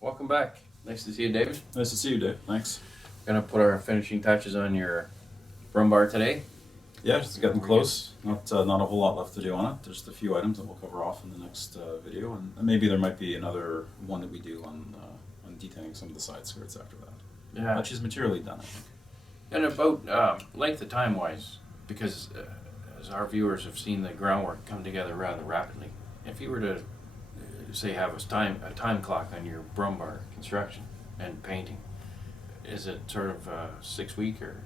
Welcome back. Nice to see you, David. Nice to see you, Dave. Thanks. Gonna put our finishing touches on your Brummbar today. Yeah, just getting close. Not a whole lot left to do on it. There's just a few items that we'll cover off in the next video, and maybe there might be another one that we do on detailing some of the side skirts after that. Yeah. But she's materially done, I think. And about length of time wise, because as our viewers have seen the groundwork come together rather rapidly, if you were to say have a time clock on your Brummbar construction and painting, is it sort of a 6 week or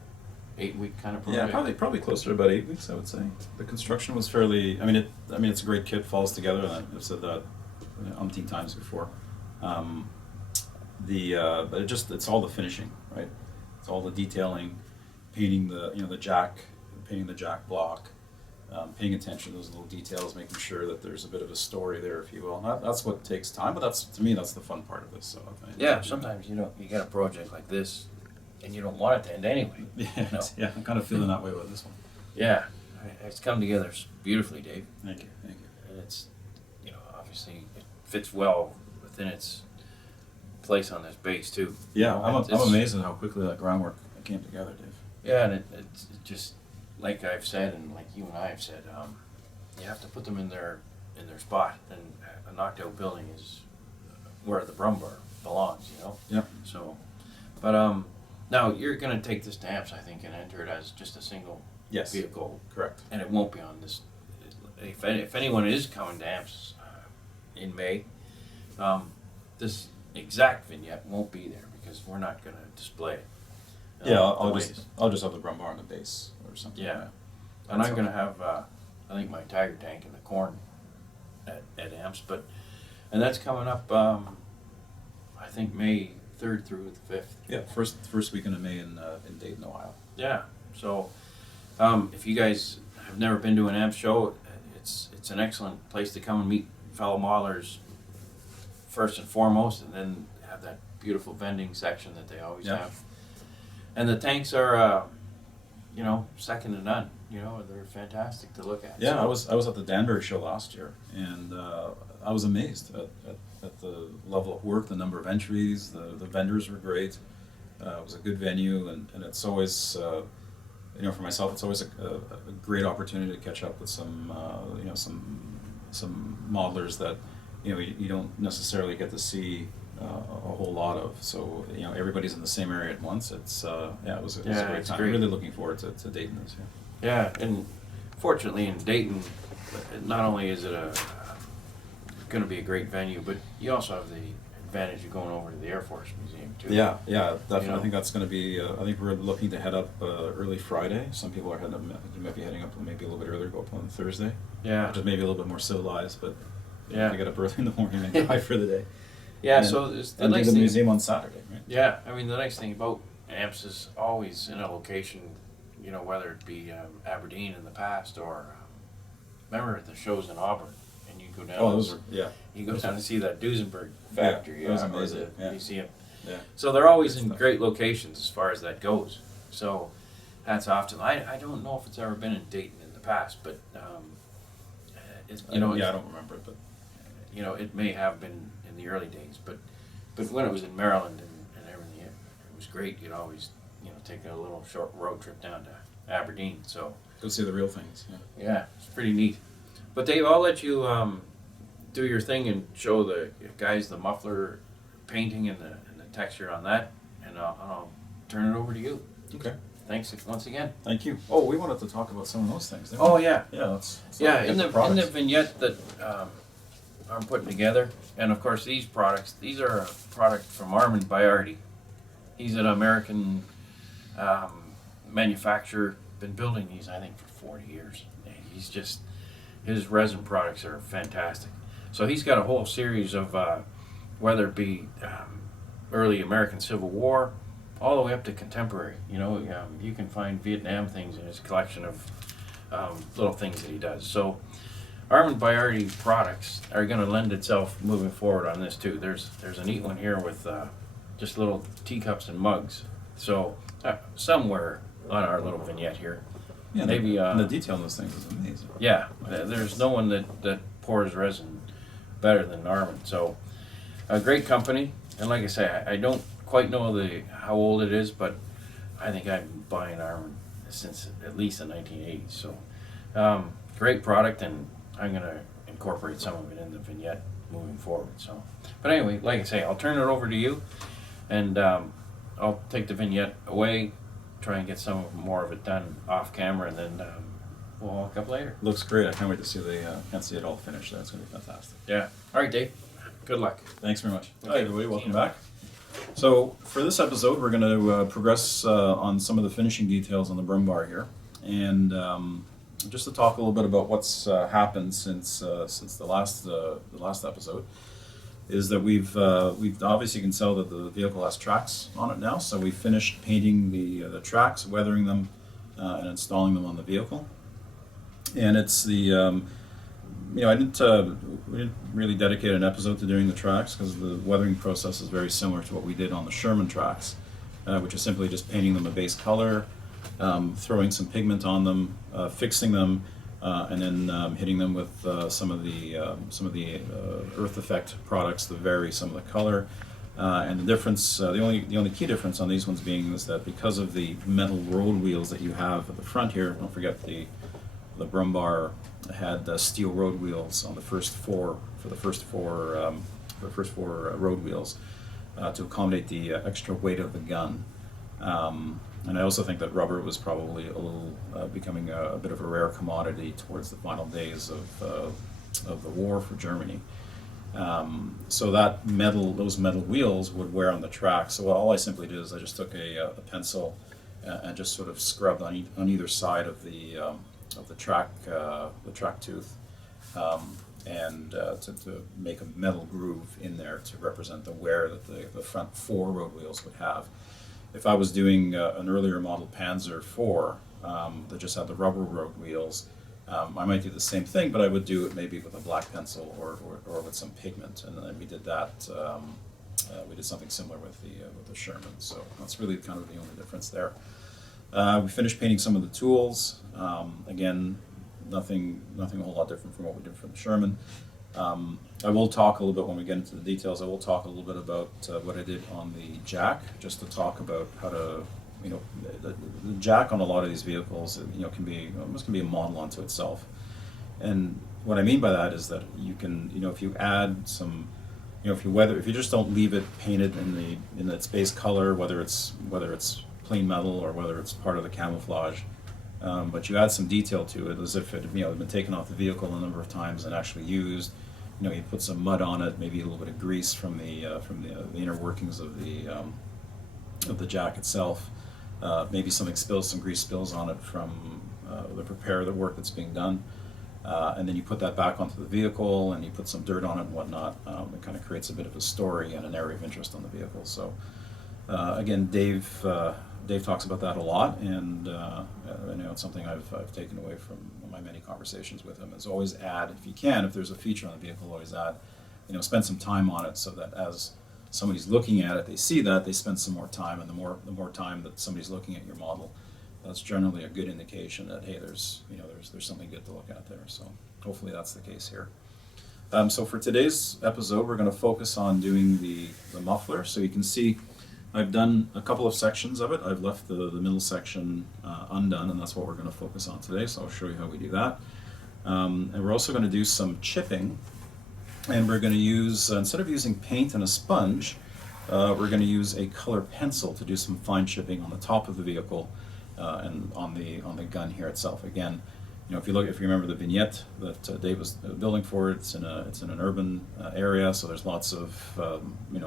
8 week kind of project? Yeah, probably closer to about 8 weeks, I would say. The construction was fairly. It's a great kit, falls together, and I've said that umpteen times before. But it's all the finishing, right? It's all the detailing, painting the jack, painting the jack block, paying attention to those little details, making sure that there's a bit of a story there, if you will. And that's what takes time, but to me that's the fun part of this. So yeah, sometimes you get a project like this, and you don't want it to end anyway. Yeah, yeah, I'm kind of feeling that way with this one. Yeah, it's come together beautifully, Dave. Thank you. And it's obviously it fits well within its place on this base too. Yeah, I'm amazed at how quickly that groundwork came together, Dave. Yeah, and it's just like I've said, and like you and I have said, you have to put them in their spot, and a knocked out building is where the Brummbar belongs, Yep. So, but now you're going to take this to amps, I think, and enter it as just a single vehicle. Correct. And it won't be on this. If anyone is coming to amps in May, this exact vignette won't be there because we're not going to display it. Yeah, I'll just have the Brummbar on the base or something. Yeah, and I'm going to have I think my tiger tank in the corn at amps, and that's coming up. I think May 3rd through the 5th. Yeah, first weekend of May in Dayton, Ohio. Yeah, so if you guys have never been to an amp show, it's an excellent place to come and meet fellow modelers first and foremost, and then have that beautiful vending section that they always have. And the tanks are, second to none. They're fantastic to look at. Yeah, so. I was at the Danbury show last year, and I was amazed at the level of work, the number of entries. The vendors were great. It was a good venue, and it's always, for myself, it's always a great opportunity to catch up with some modelers that you don't necessarily get to see a whole lot of. So everybody's in the same area at once. It was a great time. I'm really looking forward to Dayton this year. Yeah, and fortunately in Dayton, not only is it going to be a great venue, but you also have the advantage of going over to the Air Force Museum too. Yeah, definitely. I think that's going to be. I think we're looking to head up early Friday. Some people are heading up. You might be heading up maybe a little bit earlier. Go up on Thursday. Yeah, which is maybe a little bit more civilized, but to get up early in the morning and drive for the day. Yeah, and, so there's the and nice do the thing, museum on Saturday, right? Yeah, I mean the nice thing about amps is always in a location, whether it be Aberdeen in the past or remember the shows in Auburn, and you go down. Oh, those are You go down to see that Duesenberg factory, that was amazing. The museum. Yeah. So they're always in great locations as far as that goes. So hats off to them. I don't know if it's ever been in Dayton in the past, but I don't remember it, but it may have been in the early days, but when it was in Maryland and everything, it was great. You'd always take a little short road trip down to Aberdeen. So go see the real things. Yeah, it's pretty neat. But Dave, I'll let you do your thing and show the guys the muffler painting and the texture on that, and I'll turn it over to you. Okay. Thanks once again. Thank you. Oh, we wanted to talk about some of those things, didn't we? Yeah, in the vignette that I'm putting together, and of course these are a product from Armand Bayardi. He's an American manufacturer, been building these I think for 40 years. His resin products are fantastic. So he's got a whole series of whether it be early American Civil War, all the way up to contemporary. You can find Vietnam things in his collection of little things that he does. So Armand Bayardi products are going to lend itself moving forward on this too. There's a neat one here with just little teacups and mugs. So somewhere on our little vignette here, maybe the detail on those things is amazing. Yeah, there's no one that pours resin better than Armand. So a great company, and like I say, I don't quite know how old it is, but I think I've been buying Armand since at least the 1980s. So great product, and I'm gonna incorporate some of it in the vignette moving forward. So, but anyway, like I say, I'll turn it over to you, and I'll take the vignette away, try and get some more of it done off camera, and then we'll walk up later. Looks great. I can't wait to see can't see it all finished. That's going to be fantastic. Yeah. All right, Dave. Good luck. Thanks very much. Okay. Hi, everybody. Welcome back. So for this episode, we're going to progress on some of the finishing details on the Brummbar here, and just to talk a little bit about what's happened since the last episode. Is that we've obviously you can tell that the vehicle has tracks on it now. So we finished painting the tracks, weathering them, and installing them on the vehicle. And it's the we didn't really dedicate an episode to doing the tracks because the weathering process is very similar to what we did on the Sherman tracks, which is simply just painting them a base color, throwing some pigment on them, fixing them, and then hitting them with some of the earth effect products to vary some of the color. And the difference, the only key difference on these ones being is that because of the metal road wheels that you have at the front here, don't forget the Brummbar had steel road wheels on the first four road wheels to accommodate the extra weight of the gun. And I also think that rubber was probably a little becoming a bit of a rare commodity towards the final days of the war for Germany. So those metal wheels would wear on the track. So all I simply did is I just took a pencil and just sort of scrubbed on either side of the track tooth, and to make a metal groove in there to represent the wear that the front four road wheels would have. If I was doing an earlier model Panzer IV that just had the rubber road wheels, I might do the same thing, but I would do it maybe with a black pencil or with some pigment, and then we did that. We did something similar with the Sherman, so that's really kind of the only difference there. We finished painting some of the tools. Again, nothing a whole lot different from what we did for the Sherman. I will talk a little bit when we get into the details. I will talk a little bit about what I did on the jack, just to talk about how to, the jack on a lot of these vehicles, can be almost be a model unto itself. And what I mean by that is that you can, if you add some, if you just don't leave it painted in its base color, whether it's plain metal or whether it's part of the camouflage, but you add some detail to it as if it had been taken off the vehicle a number of times and actually used. You put some mud on it, maybe a little bit of grease from the inner workings of the jack itself, maybe some grease spills on it from the work that's being done, and then you put that back onto the vehicle and you put some dirt on it and whatnot. It kind of creates a bit of a story and an area of interest on the vehicle. So again, Dave talks about that a lot, and I know it's something I've taken away from my many conversations with him. Is always add, if you can, if there's a feature on the vehicle, always add, spend some time on it so that as somebody's looking at it, they see that, they spend some more time, and the more time that somebody's looking at your model, that's generally a good indication that hey, there's something good to look at there. So hopefully that's the case here. So for today's episode, we're going to focus on doing the muffler. So you can see I've done a couple of sections of it. I've left the middle section undone, and that's what we're going to focus on today. So I'll show you how we do that. And we're also going to do some chipping, and we're going to use, instead of using paint and a sponge, we're going to use a color pencil to do some fine chipping on the top of the vehicle and on the gun here itself. Again, if you remember the vignette that Dave was building for it, it's in an urban area, so there's lots of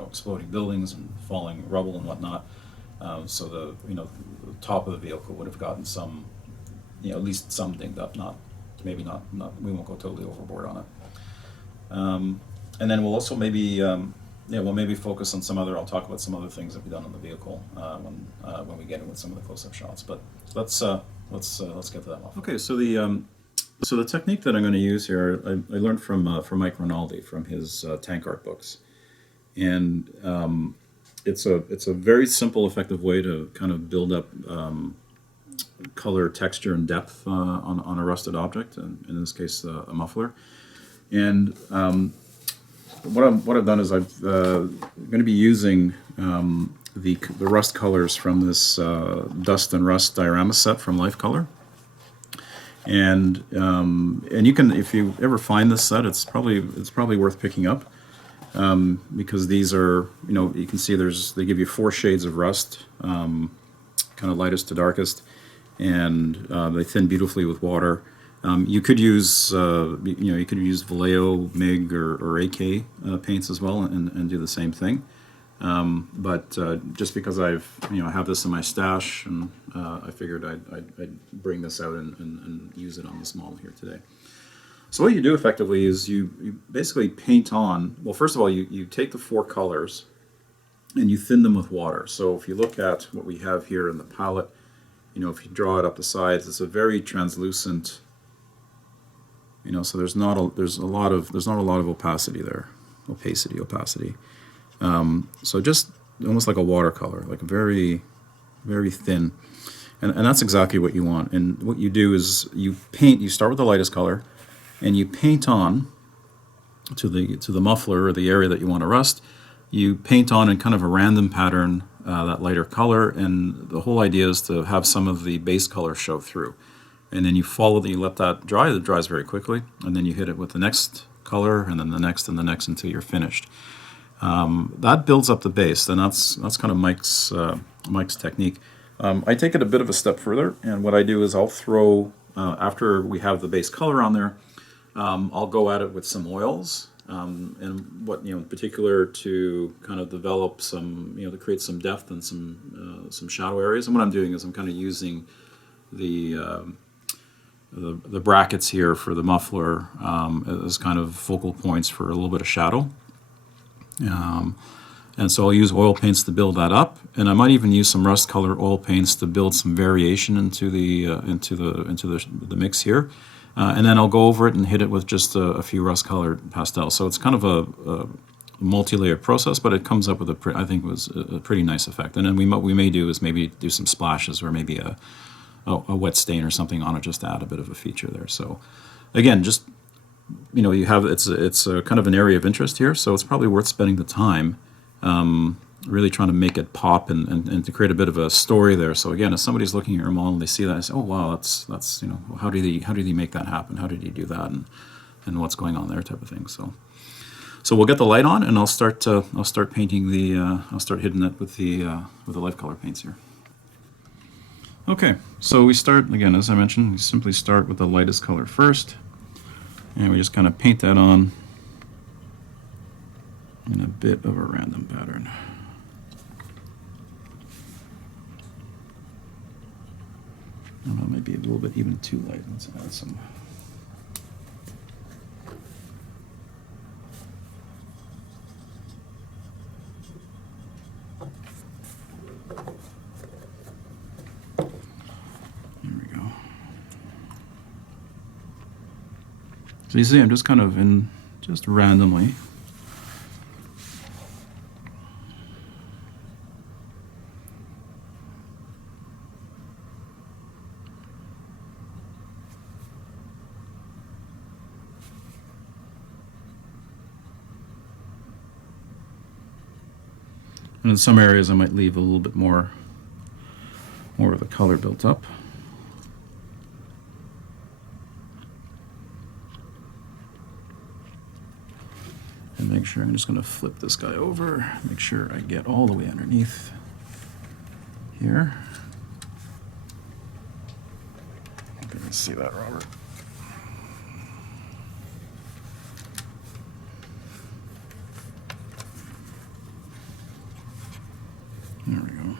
exploding buildings and falling rubble and whatnot. So the top of the vehicle would have gotten some, at least some dinged up. We won't go totally overboard on it. And then we'll also maybe focus on some other. I'll talk about some other things that we've done on the vehicle when we get in with some of the close-up shots. But let's get to that one. Okay, so the technique that I'm going to use here, I learned from Mike Rinaldi from his tank art books, and it's a very simple, effective way to kind of build up color, texture, and depth on a rusted object, and in this case, a muffler. And what I've done is I've going to be using the rust colors from this Dust and Rust diorama set from Life Color. And you can, if you ever find this set, it's probably worth picking up, because these are, you can see they give you 4 shades of rust, kind of lightest to darkest, and they thin beautifully with water. You could use Vallejo, MIG, or AK paints as well, and do the same thing. But just because I have this in my stash, and I figured I'd bring this out and use it on this model here today. So what you do effectively is you basically paint on, well, first of all, you take the 4 colors and you thin them with water. So if you look at what we have here in the palette, if you draw it up the sides, it's a very translucent, so there's not a lot of opacity there, opacity. So just almost like a watercolor, like very, very thin, and that's exactly what you want. And what you do is you start with the lightest color, and you paint on to the muffler or the area that you want to rust. You paint on in kind of a random pattern that lighter color, and the whole idea is to have some of the base color show through. And then you let that dry. It dries very quickly, and then you hit it with the next color, and then the next, and the next, until you're finished. That builds up the base, and that's kind of Mike's technique. I take it a bit of a step further, and what I do is I'll throw, after we have the base color on there, I'll go at it with some oils, and what in particular to kind of develop some, to create some depth and some shadow areas. And what I'm doing is I'm kind of using the brackets here for the muffler as kind of focal points for a little bit of shadow. And so I'll use oil paints to build that up, and I might even use some rust color oil paints to build some variation into the mix here. And then I'll go over it and hit it with just a few rust colored pastels. So it's kind of a multi-layered process, but it comes up with I think it was a pretty nice effect. And then we may do is maybe do some splashes, or maybe a wet stain or something on it, just to add a bit of a feature there. So again, just you have it's a kind of an area of interest here, so it's probably worth spending the time really trying to make it pop and to create a bit of a story there. So again, if somebody's looking at your model and they see that, they say, oh wow, that's how did he make that happen? How did he do that? And what's going on there, type of thing. So we'll get the light on, and I'll start painting I'll start hitting it with the Life Color paints here. Okay, so we start again, as I mentioned, we simply start with the lightest color first. And we just kind of paint that on in a bit of a random pattern. I don't know, maybe a little bit even too light. Let's add some. So you see, I'm just kind of just randomly. And in some areas I might leave a little bit more of the color built up. And make sure, I'm just going to flip this guy over, make sure I get all the way underneath here. You can see that, Robert. There we go.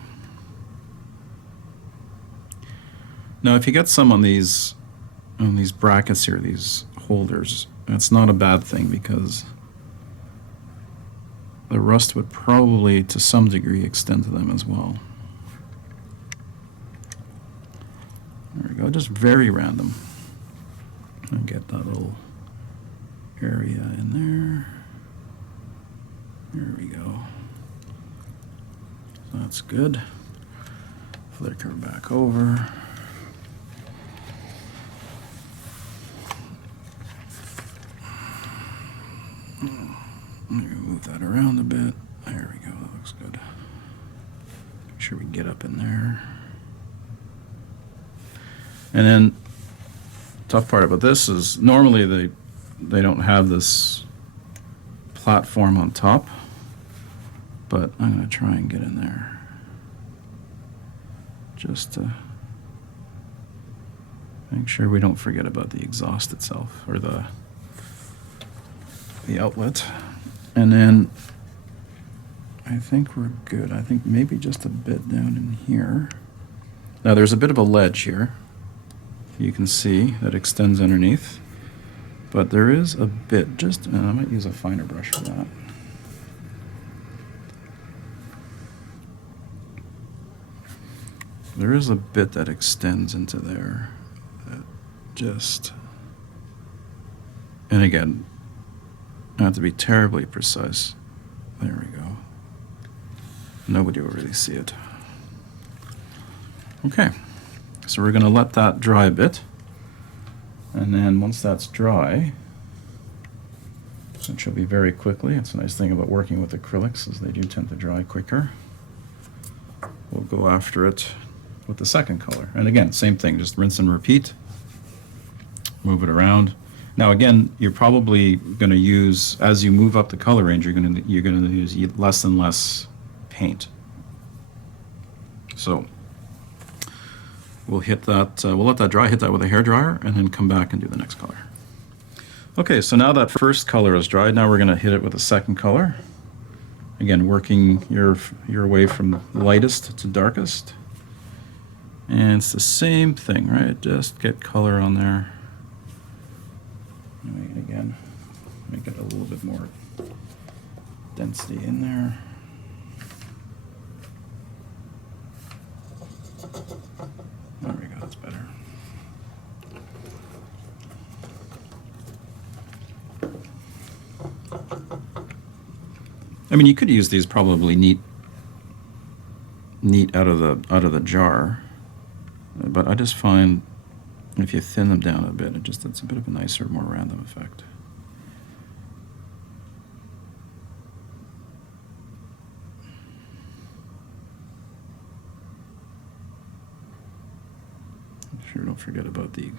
Now, if you get some on these brackets here, these holders, that's not a bad thing, because the rust would probably, to some degree, extend to them as well. There we go, just very random. And get that little area in there. There we go. That's good. Flicker back over. get up in there. And then, tough part about this is normally they don't have this platform on top, but I'm going to try and get in there just to make sure we don't forget about the exhaust itself, or the outlet. And then I think we're good. I think maybe just a bit down in here. Now there's a bit of a ledge here, you can see, that extends underneath, but there is a bit, just, and I might use a finer brush for that. There is a bit that extends into there, that just, and again, I have to be terribly precise. There we go. Nobody will really see it. Okay, so we're going to let that dry a bit, and then once that's dry, which will be very quickly, it's a nice thing about working with acrylics is they do tend to dry quicker, we'll go after it with the second color. And again, same thing, just rinse and repeat, move it around. Now again, you're probably going to use, as you move up the color range, you're going to use less and less paint. So we'll hit that, we'll let that dry, hit that with a hairdryer, and then come back and do the next color. Okay, so now that first color is dried, now we're going to hit it with a second color. Again, working your way from lightest to darkest. And it's the same thing, right? Just get color on there. And again, make it a little bit more density in there. There we go, that's better. I mean, you could use these probably neat out of the jar, but I just find if you thin them down a bit, it's a bit of a nicer, more random effect. Sure, don't forget about the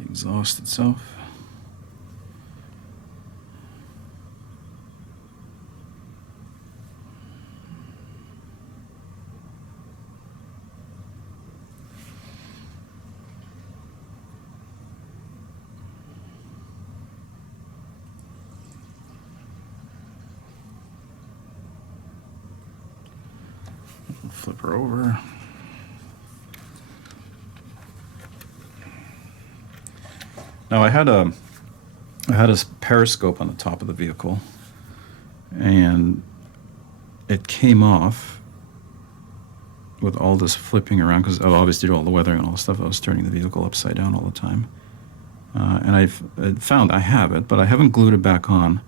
exhaust itself. Flip her over. Now I had a periscope on the top of the vehicle, and it came off with all this flipping around because I obviously did all the weathering and all the stuff. I was turning the vehicle upside down all the time, and I found I have it, but I haven't glued it back on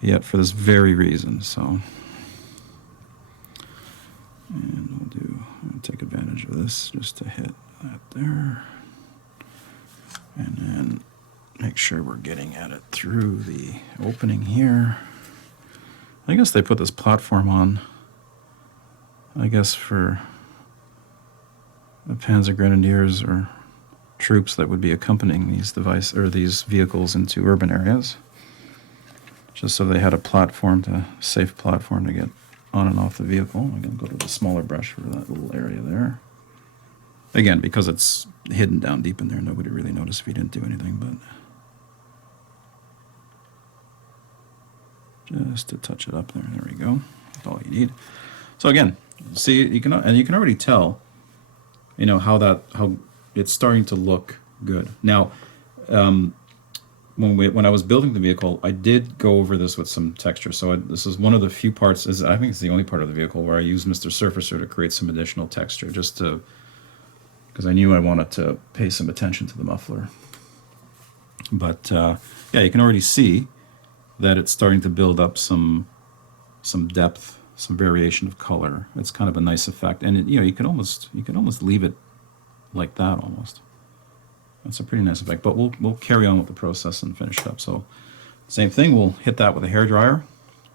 yet for this very reason. So. And we'll take advantage of this just to hit that there. And then make sure we're getting at it through the opening here. I guess they put this platform on, I guess, for the Panzer Grenadiers or troops that would be accompanying these these vehicles into urban areas. Just so they had a safe platform to get on and off the vehicle. I'm going to go to the smaller brush for that little area there. Again, because it's hidden down deep in there, nobody really noticed if you didn't do anything, but just to touch it up there. There we go. That's all you need. So again, see, you can already tell, how it's starting to look good. Now, when I was building the vehicle, I did go over this with some texture. So this is one of the few parts, I think it's the only part of the vehicle where I used Mr. Surfacer to create some additional texture, because I knew I wanted to pay some attention to the muffler. But yeah, you can already see that it's starting to build up some depth, some variation of color. It's kind of a nice effect, and you can almost leave it like that almost. That's a pretty nice effect, but we'll carry on with the process and finish it up. So same thing, we'll hit that with a hairdryer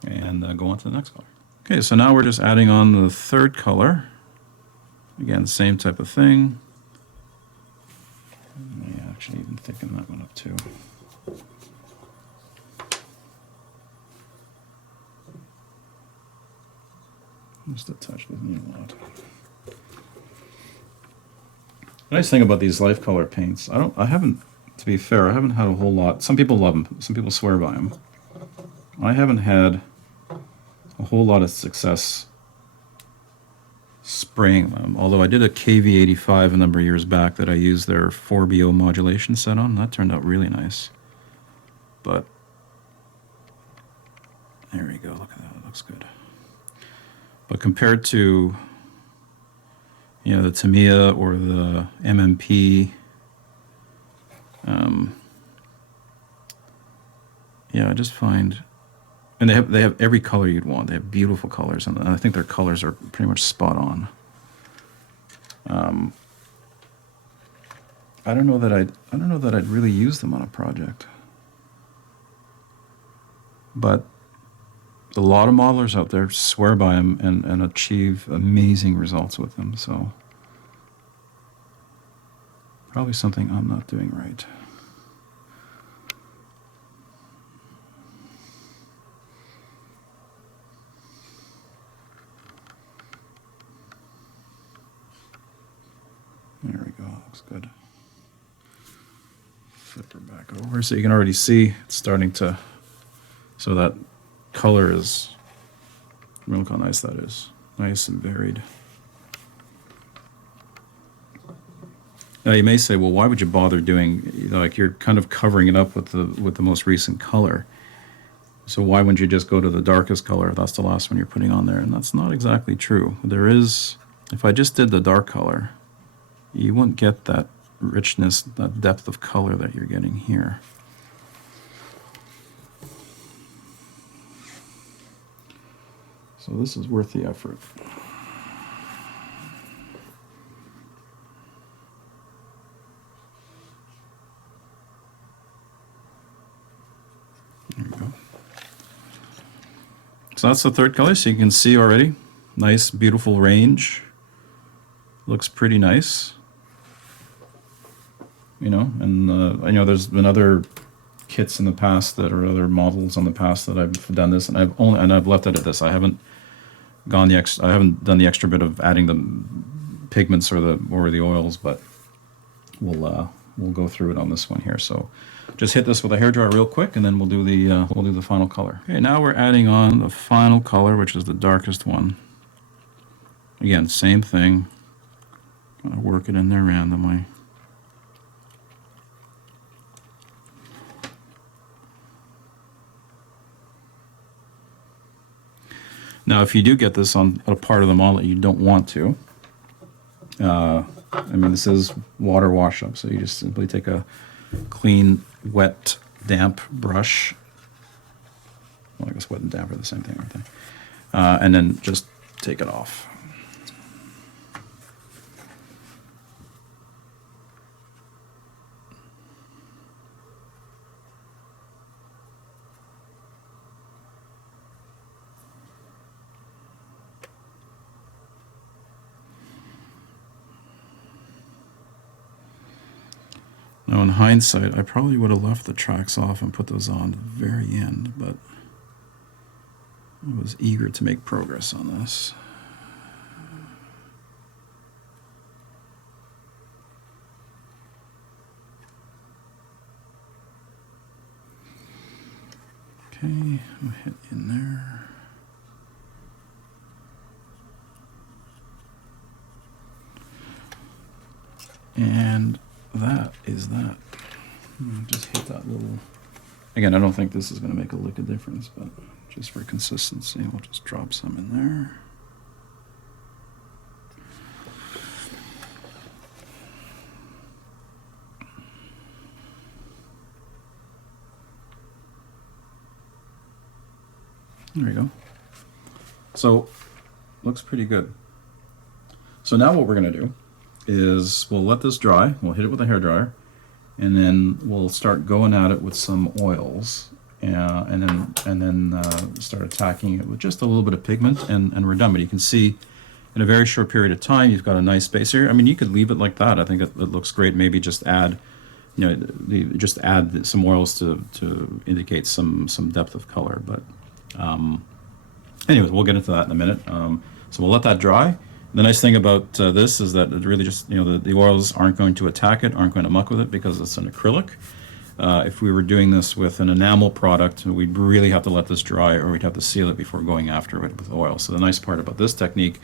and go on to the next color. Okay, so now we're just adding on the third color. Again, same type of thing. Yeah, actually even thicken that one up too. Just a touch, doesn't need a lot. The nice thing about these life color paints, I haven't, to be fair, I haven't had a whole lot. Some people love them, some people swear by them. I haven't had a whole lot of success spraying them, although I did a KV85 a number of years back that I used their 4BO modulation set on. That turned out really nice. But there we go, look at that, it looks good. But compared to, you know, the Tamiya or the MMP, yeah, I just find, and they have every color you'd want. They have beautiful colors, and I think their colors are pretty much spot on. I don't know that I'd really use them on a project, but a lot of modelers out there swear by them and achieve amazing results with them. So probably something I'm not doing right. There we go, looks good. Flip her back over so you can already see it's starting to, so that color is, look how nice that is. Nice and varied. Now you may say, well, why would you bother doing, you know, like you're kind of covering it up with the most recent color. So why wouldn't you just go to the darkest color if that's the last one you're putting on there? And that's not exactly true. There is, if I just did the dark color, you wouldn't get that richness, that depth of color that you're getting here. So this is worth the effort. There we go. So that's the third color, so you can see already. Nice, beautiful range. Looks pretty nice. You know, and I know there's been other kits in the past that are other models in the past that I've done this, and I've left it at this. I haven't done the extra bit of adding the pigments or the oils, but we'll go through it on this one here. So just hit this with a hairdryer real quick, and then we'll do the final color. Okay, now we're adding on the final color, which is the darkest one. Again, same thing. Gonna work it in there randomly. Now, if you do get this on a part of the model that you don't want to, I mean, this is water wash up, so you just simply take a clean, wet, damp brush. Well, I guess wet and damp are the same thing, aren't they? And then just take it off. Now, in hindsight, I probably would have left the tracks off and put those on at the very end, but I was eager to make progress on this. Okay, we'll hit in there. And that is that. Just hit that little, again, I don't think this is going to make a lick of difference, but just for consistency, we'll just drop some in there. There we go. So, looks pretty good. So now what we're going to do is we'll let this dry, we'll hit it with a hairdryer, and then we'll start going at it with some oils. and then start attacking it with just a little bit of pigment, and we're done. But you can see in a very short period of time, you've got a nice base here. I mean, you could leave it like that. I think it looks great. Maybe just add, just add some oils to indicate some depth of color. But anyways, we'll get into that in a minute. So we'll let that dry. The nice thing about this is that it really just, the oils aren't going to attack it, aren't going to muck with it because it's an acrylic. If we were doing this with an enamel product, we'd really have to let this dry, or we'd have to seal it before going after it with oil. So the nice part about this technique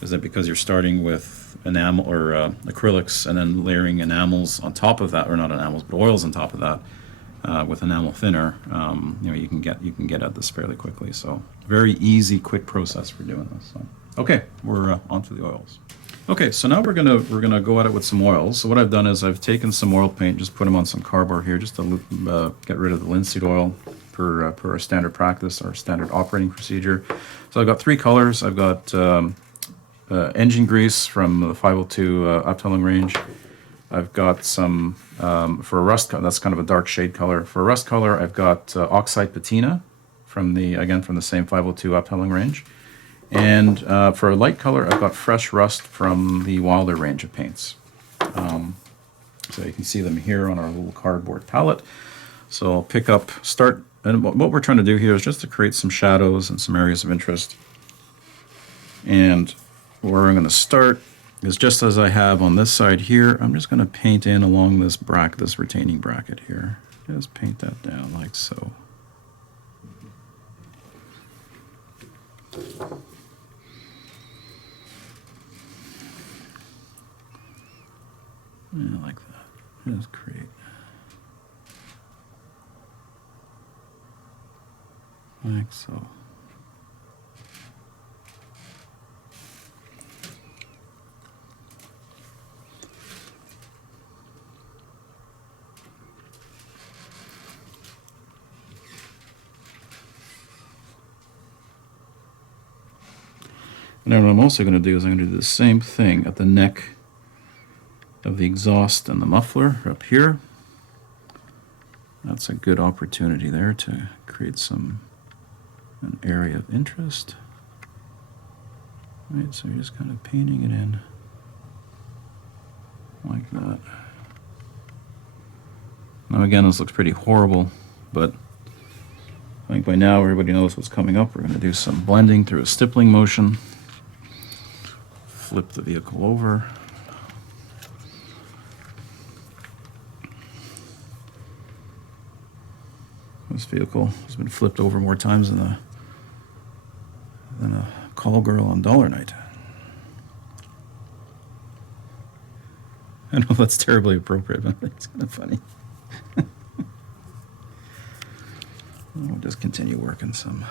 is that because you're starting with enamel or acrylics and then layering enamels on top of that, or not enamels, but oils on top of that with enamel thinner, you can get at this fairly quickly. So very easy, quick process for doing this. So, okay, we're on to the oils. Okay, so now we're gonna go at it with some oils. So what I've done is I've taken some oil paint, just put them on some cardboard here, just to get rid of the linseed oil per our standard practice, our standard operating procedure. So I've got 3 colors. I've got engine grease from the 502 uptelling range. I've got some for a rust color. That's kind of a dark shade color. For a rust color, I've got oxide patina from the same 502 uptelling range. And for a light color, I've got fresh rust from the Wilder range of paints. So you can see them here on our little cardboard palette. So I'll start, and what we're trying to do here is just to create some shadows and some areas of interest. And where I'm going to start is just as I have on this side here, I'm just going to paint in along this retaining bracket here. Just paint that down like so. Yeah, like that. Just create. Like so. And then what I'm also going to do is I'm going to do the same thing at the neck of the exhaust and the muffler up here. That's a good opportunity there to create an area of interest. Right, so you're just kind of painting it in like that. Now again, this looks pretty horrible, but I think by now everybody knows what's coming up. We're going to do some blending through a stippling motion. Flip the vehicle over. This vehicle has been flipped over more times than a call girl on dollar night. I know that's terribly appropriate, but it's kind of funny. We'll just continue working some.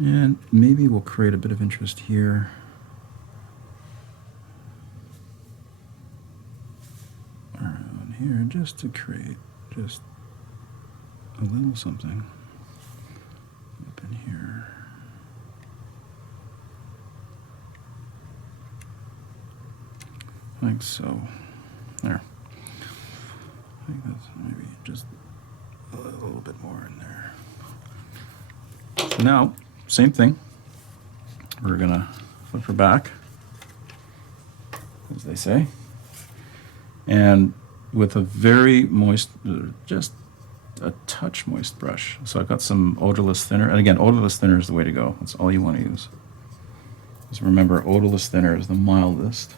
And maybe we'll create a bit of interest here. Around here, just to create just a little something up in here. Like so. There. I think that's maybe just a little bit more in there. So now, same thing. We're gonna flip her back, as they say, and with a very moist, just a touch moist brush. So I've got some odorless thinner, and again, odorless thinner is the way to go. That's all you want to use. Just remember, odorless thinner is the mildest.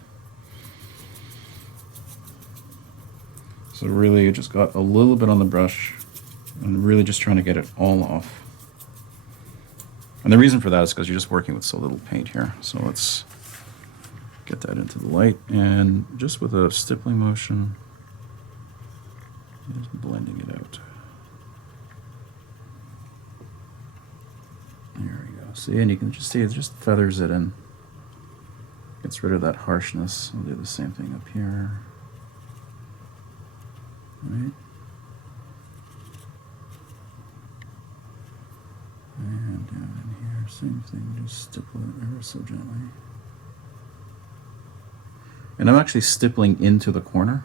So really, you just got a little bit on the brush, and really just trying to get it all off. And the reason for that is because you're just working with so little paint here. So let's get that into the light, and just with a stippling motion, just blending it out. There we go. See, and you can just see it just feathers it in. Gets rid of that harshness. We'll do the same thing up here. Right. And down in here Same thing, just stipple it ever so gently. And I'm actually stippling into the corner,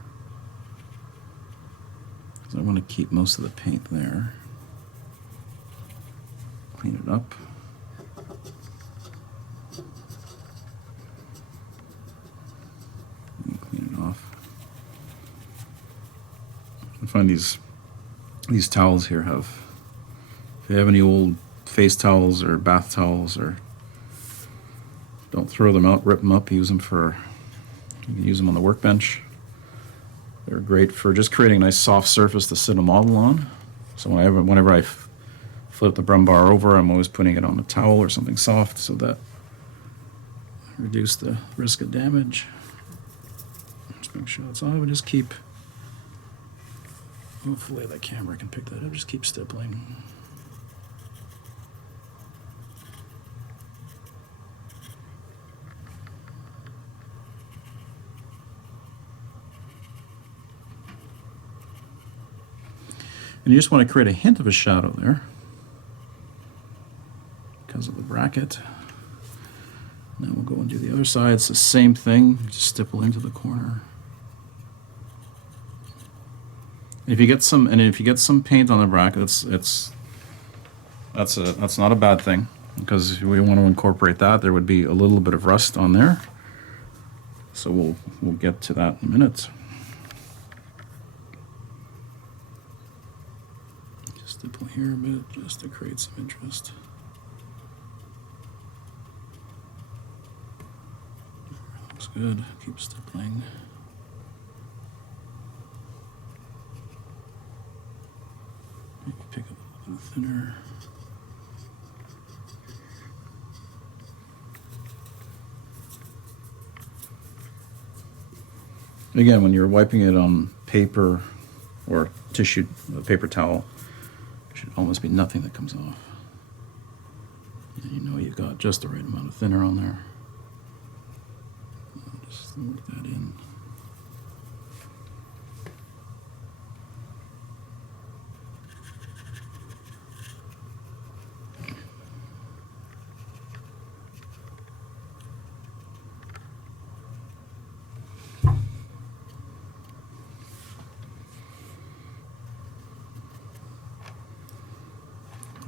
because I want to keep most of the paint there. Clean it up. And clean it off. I find these towels here have, if you have any old face towels or bath towels, or don't throw them out, rip them up, use them for, you can use them on the workbench. They're great for just creating a nice soft surface to sit a model on. So whenever I flip the Brummbar over, I'm always putting it on a towel or something soft so that I reduce the risk of damage. Just make sure that's all. I would just keep, hopefully the camera can pick that up, just keep stippling. And you just want to create a hint of a shadow there because of the bracket. Now we'll go and do the other side. It's the same thing. Just stipple into the corner. And if you get some paint on the bracket, that's not a bad thing, because we want to incorporate that. There would be a little bit of rust on there, so we'll get to that in a minute. Stipple here a bit just to create some interest. Looks good. Keep stippling. Maybe pick up a little thinner. Again, when you're wiping it on paper or tissue, a paper towel, should almost be nothing that comes off. And you know you've got just the right amount of thinner on there. Just work that in.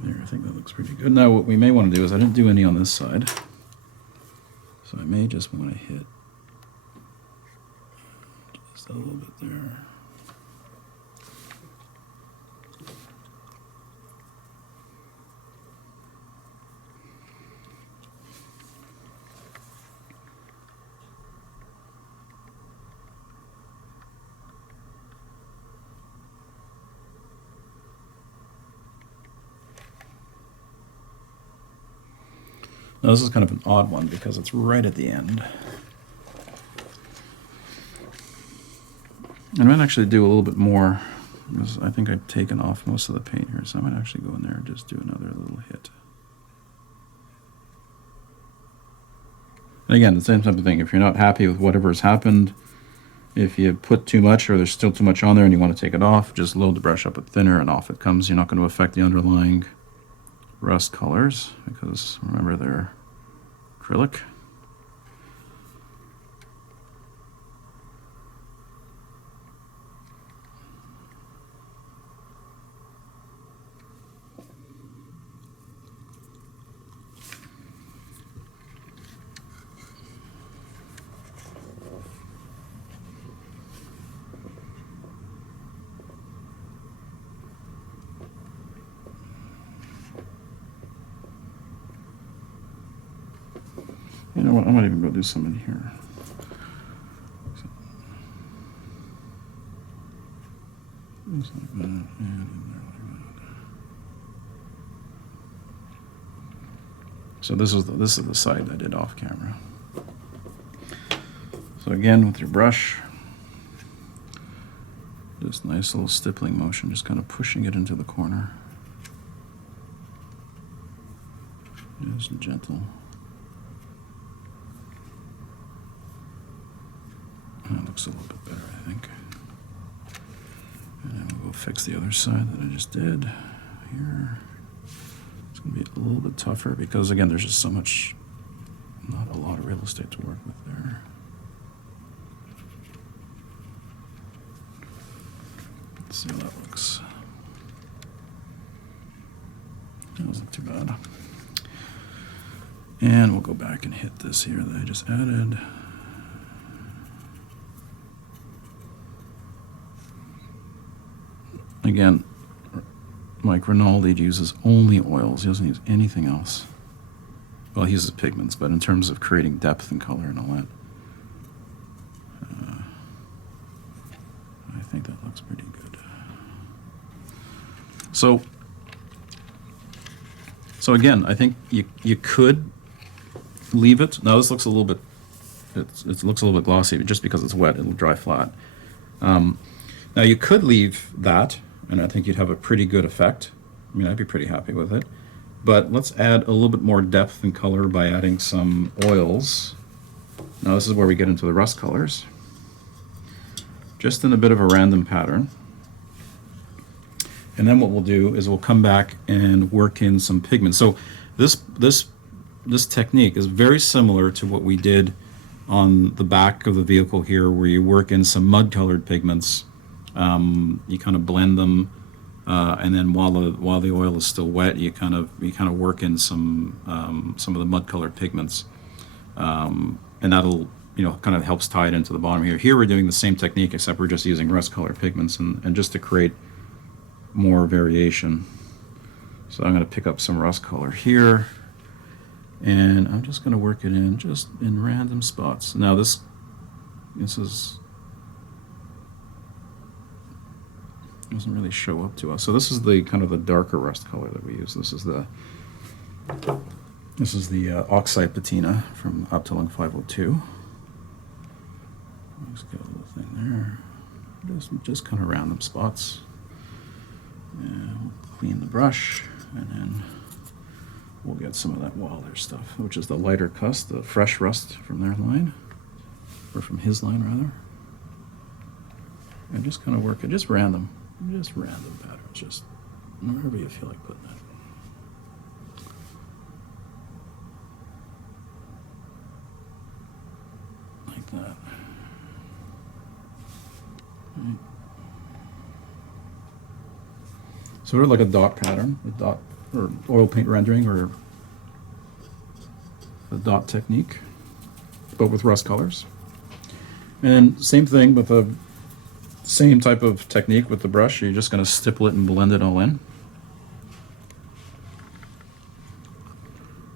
There, I think that looks pretty good. Now what we may want to do is, I didn't do any on this side, so I may just want to hit just a little bit there. Now this is kind of an odd one because it's right at the end. I might actually do a little bit more, because I think I've taken off most of the paint here, so I might actually go in there and just do another little hit. And again, the same type of thing. If you're not happy with whatever's happened, if you put too much or there's still too much on there and you want to take it off, just load the brush up with thinner and off it comes. You're not going to affect the underlying rust colors, because remember, they're acrylic. You know what, I might even go do some in here. Just like that, and in there like that. So this is the side I did off camera. So again, with your brush, just nice little stippling motion, just kind of pushing it into the corner. Just gentle. That looks a little bit better, I think. And then we'll go fix the other side that I just did here. It's going to be a little bit tougher because, again, there's just so much, not a lot of real estate to work with there. Let's see how that looks. That wasn't too bad. And we'll go back and hit this here that I just added. Again, Mike Rinaldi uses only oils. He doesn't use anything else. Well, he uses pigments, but in terms of creating depth and color and all that, I think that looks pretty good. So again, I think you could leave it. Now this looks a little bit, it looks a little bit glossy, but just because it's wet, it'll dry flat. Now you could leave that, and I think you'd have a pretty good effect. I mean, I'd be pretty happy with it. But let's add a little bit more depth and color by adding some oils. Now this is where we get into the rust colors. Just in a bit of a random pattern. And then what we'll do is we'll come back and work in some pigment. So this technique is very similar to what we did on the back of the vehicle here, where you work in some mud-colored pigments. You kind of blend them, and then while the oil is still wet, you kind of work in some of the mud-colored pigments, and that'll kind of helps tie it into the bottom here. Here we're doing the same technique, except we're just using rust-colored pigments, and just to create more variation. So I'm going to pick up some rust color here, and I'm just going to work it in just in random spots. Now this doesn't really show up to us. So this is the kind of the darker rust color that we use. This is the oxide patina from Abteilung 502. Let's get a little thing there. Just kind of random spots. And we'll clean the brush, and then we'll get some of that Wilder stuff, which is the lighter cust, the fresh rust from their line, or from his line rather. And just kind of work it, just random patterns, just wherever you feel like putting it. Like that. Right. Sort of like a dot pattern, a dot or oil paint rendering, or a dot technique, but with rust colors. And same thing with the same type of technique with the brush. You're just going to stipple it and blend it all in.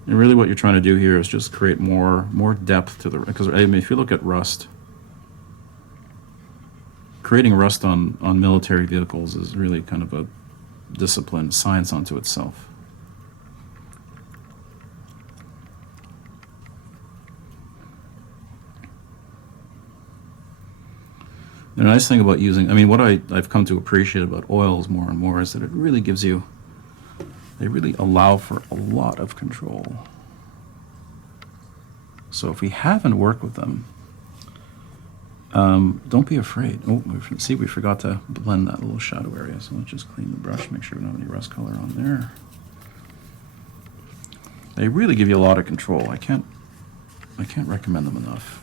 And really what you're trying to do here is just create more depth to the, because I mean, if you look at rust, creating rust on military vehicles is really kind of a discipline, science unto itself. The nice thing about using, I mean, what I've come to appreciate about oils more and more is that it really gives you, they really allow for a lot of control. So if we haven't worked with them, don't be afraid. Oh, see, we forgot to blend that little shadow area. So let's just clean the brush, make sure we don't have any rust color on there. They really give you a lot of control. I can't recommend them enough.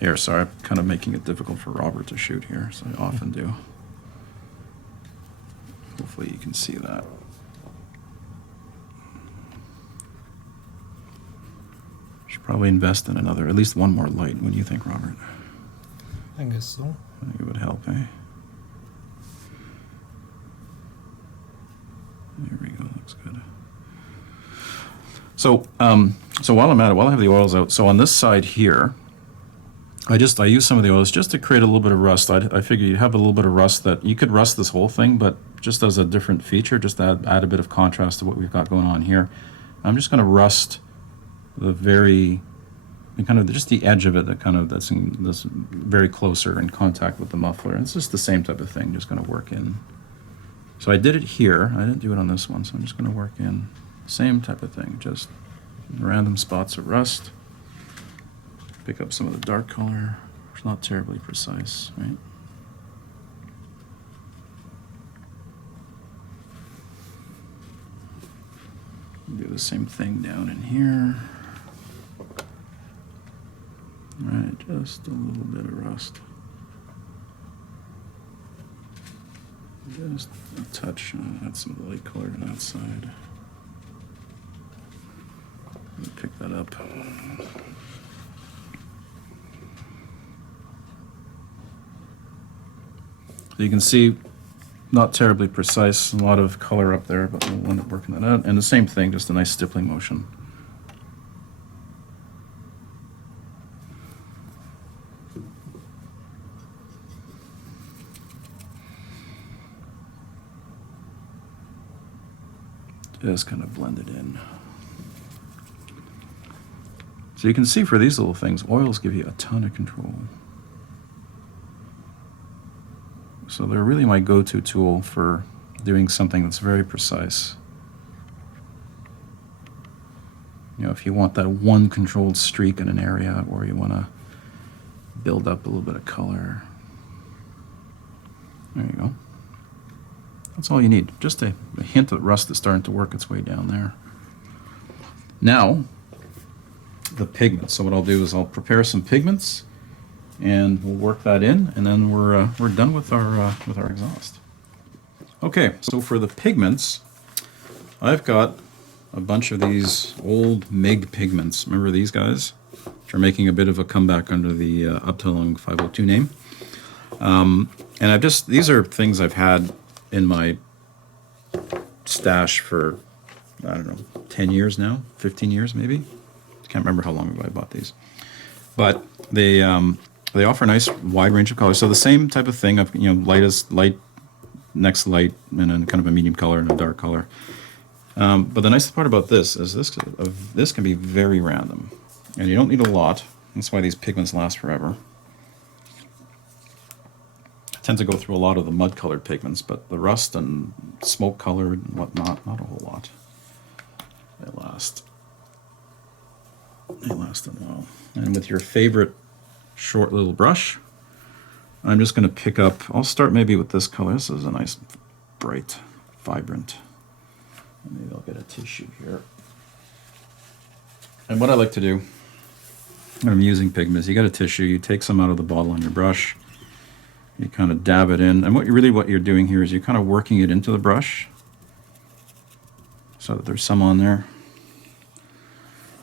Here, sorry, I'm kind of making it difficult for Robert to shoot here, so I often do. Hopefully you can see that. Should probably invest in another, at least one more light. What do you think, Robert? I guess so. I think it would help, eh? There we go, looks good. So, so while I'm at it, while I have the oils out, so on this side here, I use some of the oils just to create a little bit of rust. I figure you'd have a little bit of rust that you could rust this whole thing, but just as a different feature, just to add a bit of contrast to what we've got going on here. I'm just going to rust the kind of just the edge of it, that's very closer in contact with the muffler. And it's just the same type of thing, just going to work in. So I did it here. I didn't do it on this one, so I'm just going to work in same type of thing, just random spots of rust. Pick up some of the dark color. It's not terribly precise, right? Do the same thing down in here. Right, just a little bit of rust. Just a touch. Add some light color to that side. Pick that up. So you can see, not terribly precise, a lot of color up there, but we'll end up working that out. And the same thing, just a nice stippling motion. Just kind of blend it in. So you can see for these little things, oils give you a ton of control. So they're really my go-to tool for doing something that's very precise. You know, if you want that one controlled streak in an area, or you want to build up a little bit of color. There you go. That's all you need. Just a hint of rust that's starting to work its way down there. Now, the pigment. So what I'll do is I'll prepare some pigments, and we'll work that in, and then we're done with our exhaust. Okay, so for the pigments, I've got a bunch of these old MIG pigments. Remember these guys? Which are making a bit of a comeback under the Uptelung 502 name. And these are things I've had in my stash for, I don't know, 10 years now, 15 years maybe. Can't remember how long ago I bought these. But they offer a nice wide range of colors. So the same type of thing of, you know, light, next light, and then kind of a medium color and a dark color. But the nice part about this is this can be very random. And you don't need a lot. That's why these pigments last forever. I tend to go through a lot of the mud-colored pigments, but the rust and smoke-colored and whatnot, not a whole lot. They last a while. And with your favorite short little brush, I'm just going to pick up, I'll start maybe with this color. This is a nice, bright, vibrant. And maybe I'll get a tissue here. And what I like to do when I'm using pigments, you got a tissue, you take some out of the bottle on your brush, you kind of dab it in, and what you're doing here is you're kind of working it into the brush so that there's some on there.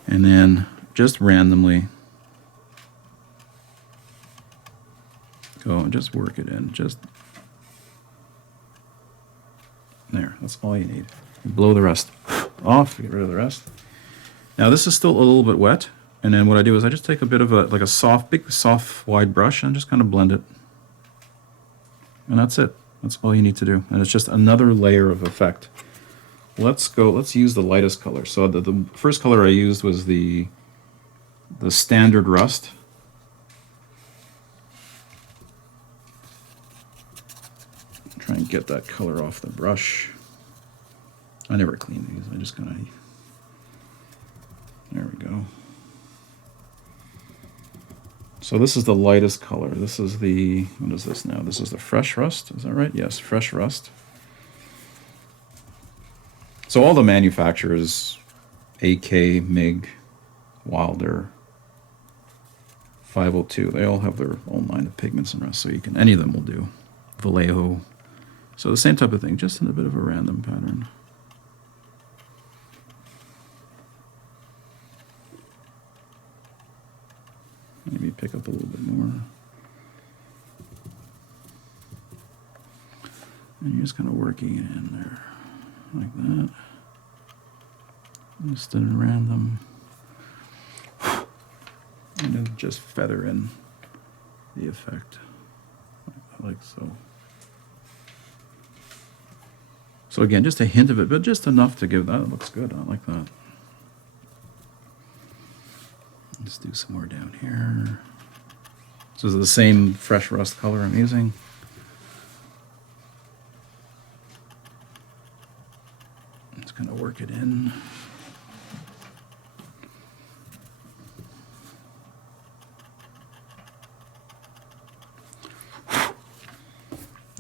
And then just randomly go and just work it in. Just there, that's all you need. Blow the rest off, get rid of the rest. Now this is still a little bit wet, and then what I do is I just take a bit of a soft, wide brush and just kind of blend it. And that's it. That's all you need to do. And it's just another layer of effect. Let's use the lightest color. So the first color I used was the standard rust. Try and get that color off the brush. I never clean these. I just kind of, there we go. So this is the lightest color. This is the, what is this now? This is the fresh rust, is that right? Yes, fresh rust. So all the manufacturers, AK, MIG, Wilder, 502, they all have their own line of pigments and rust, so you can, any of them will do. Vallejo. So the same type of thing, just in a bit of a random pattern. Maybe pick up a little bit more. And you're just kind of working it in there, like that. Just in random. And then just feather in the effect, like so. So again, just a hint of it, but just enough to give that. It looks good. I like that. Let's do some more down here. So this is the same fresh rust color I'm using. Just kind of work it in.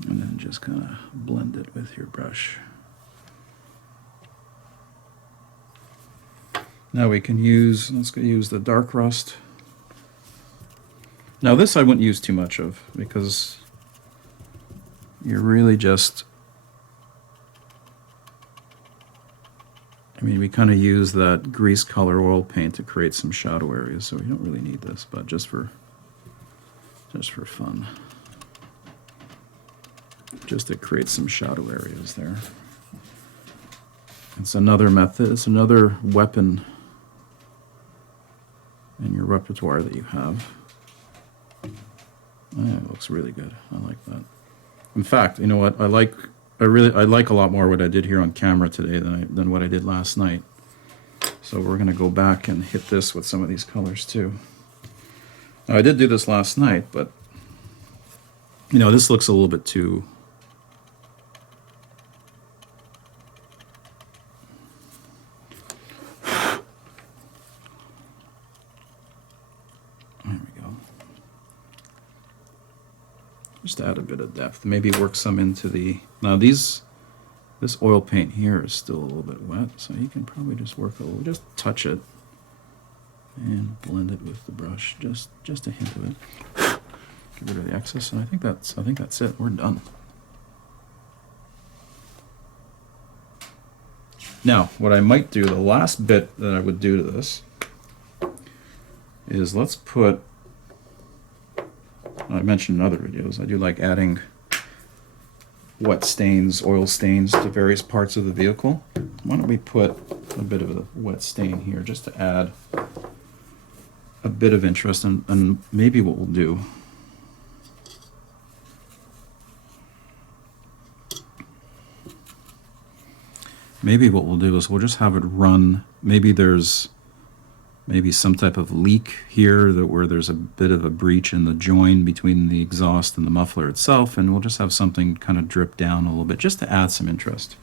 And then just kind of blend it with your brush. Now we can use, let's go use the dark rust. Now this I wouldn't use too much of because you're really just, I mean, we kind of use that grease color oil paint to create some shadow areas, so we don't really need this, but just for fun. Just to create some shadow areas there. It's another method, it's another weapon in your repertoire that you have. Yeah, it looks really good. I like that. In fact, you know what? I like a lot more what I did here on camera today than what I did last night. So we're gonna go back and hit this with some of these colors too. Now, I did do this last night, but you know, this looks a little bit too. There we go. Just add a bit of depth. Maybe work some into the. Now this oil paint here is still a little bit wet, so you can probably just work a little, just touch it and blend it with the brush, just a hint of it. Get rid of the excess, and I think that's it. We're done. Now, what I might do, the last bit that I would do to this is let's put, I mentioned in other videos, I do like adding wet stains, oil stains to various parts of the vehicle. Why don't we put a bit of a wet stain here just to add a bit of interest, and maybe what we'll do, is we'll just have it run. Maybe there's some type of leak here where there's a bit of a breach in the join between the exhaust and the muffler itself, and we'll just have something kind of drip down a little bit just to add some interest.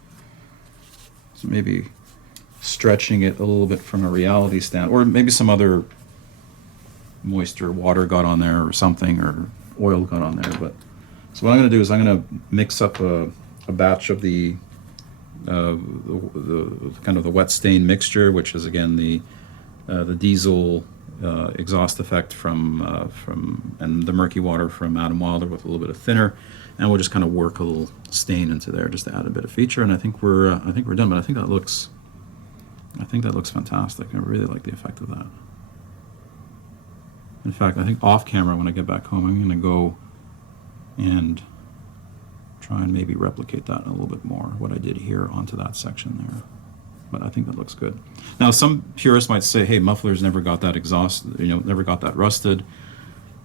So maybe stretching it a little bit from a reality stand, or maybe some other moisture, water got on there or something, or oil got on there. But so what I'm going to do is I'm going to mix up a batch of the kind of the wet stain mixture, which is again the diesel exhaust effect from and the murky water from Adam Wilder with a little bit of thinner, and we'll just kind of work a little stain into there just to add a bit of feature. And I think we're done. But I think that looks fantastic. I really like the effect of that. In fact, I think off camera when I get back home, I'm going to go and try and maybe replicate that a little bit more, what I did here onto that section there. But I think that looks good. Now, some purists might say, hey, mufflers never got that exhaust, never got that rusted.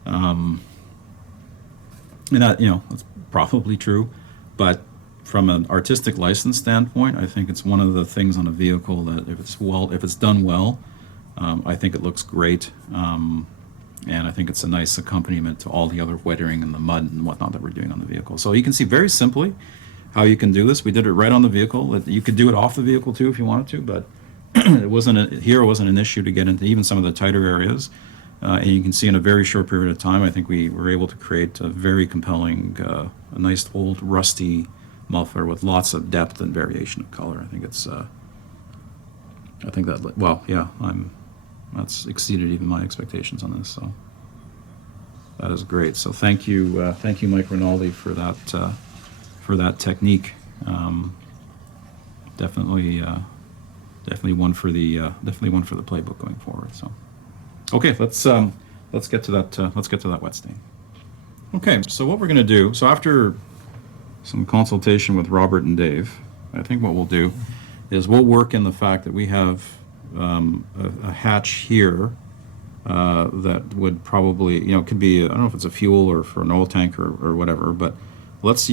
And that, that's probably true. But from an artistic license standpoint, I think it's one of the things on a vehicle that if it's done well, I think it looks great. And I think it's a nice accompaniment to all the other weathering and the mud and whatnot that we're doing on the vehicle. So you can see very simply how you can do this. We did it right on the vehicle. You could do it off the vehicle too if you wanted to, but it wasn't an issue to get into even some of the tighter areas. And you can see in a very short period of time, I think we were able to create a very compelling, a nice old rusty muffler with lots of depth and variation of color. That's exceeded even my expectations on this. So that is great. So thank you, Mike Rinaldi, for that technique. Definitely one for the playbook going forward. So, okay, let's get to that wet stain. Okay, so what we're gonna do. So after some consultation with Robert and Dave, I think what we'll do is we'll work in the fact that we have a hatch here that would probably, it could be, I don't know if it's a fuel or for an oil tank or whatever, but let's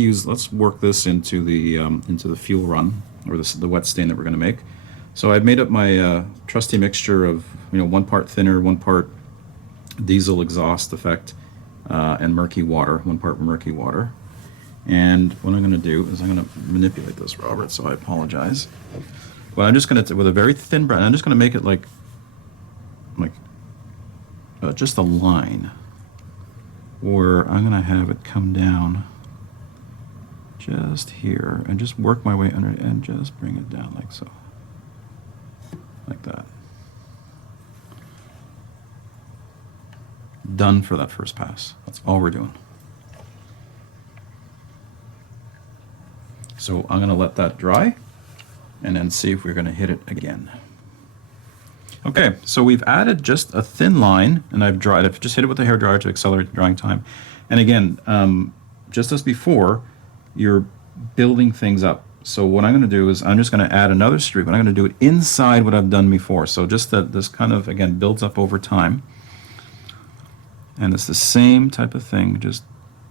work this into the fuel run, or the wet stain that we're going to make. So I've made up my trusty mixture of 1 part thinner, 1 part diesel exhaust effect, and murky water, 1 part murky water. And what I'm going to do is I'm going to manipulate this, Robert, so I apologize. But I'm just going to, with a very thin brush, I'm just going to make it like just a line, where I'm going to have it come down just here and just work my way under it and just bring it down like so, like that. done for that first pass. That's all we're doing. So I'm going to let that dry and then see if we're going to hit it again. Okay, so we've added just a thin line, and I've just hit it with the hairdryer to accelerate the drying time. And again, just as before, you're building things up. So what I'm going to do is I'm just going to add another streak, but I'm going to do it inside what I've done before. So just that this kind of, again, builds up over time. And it's the same type of thing, just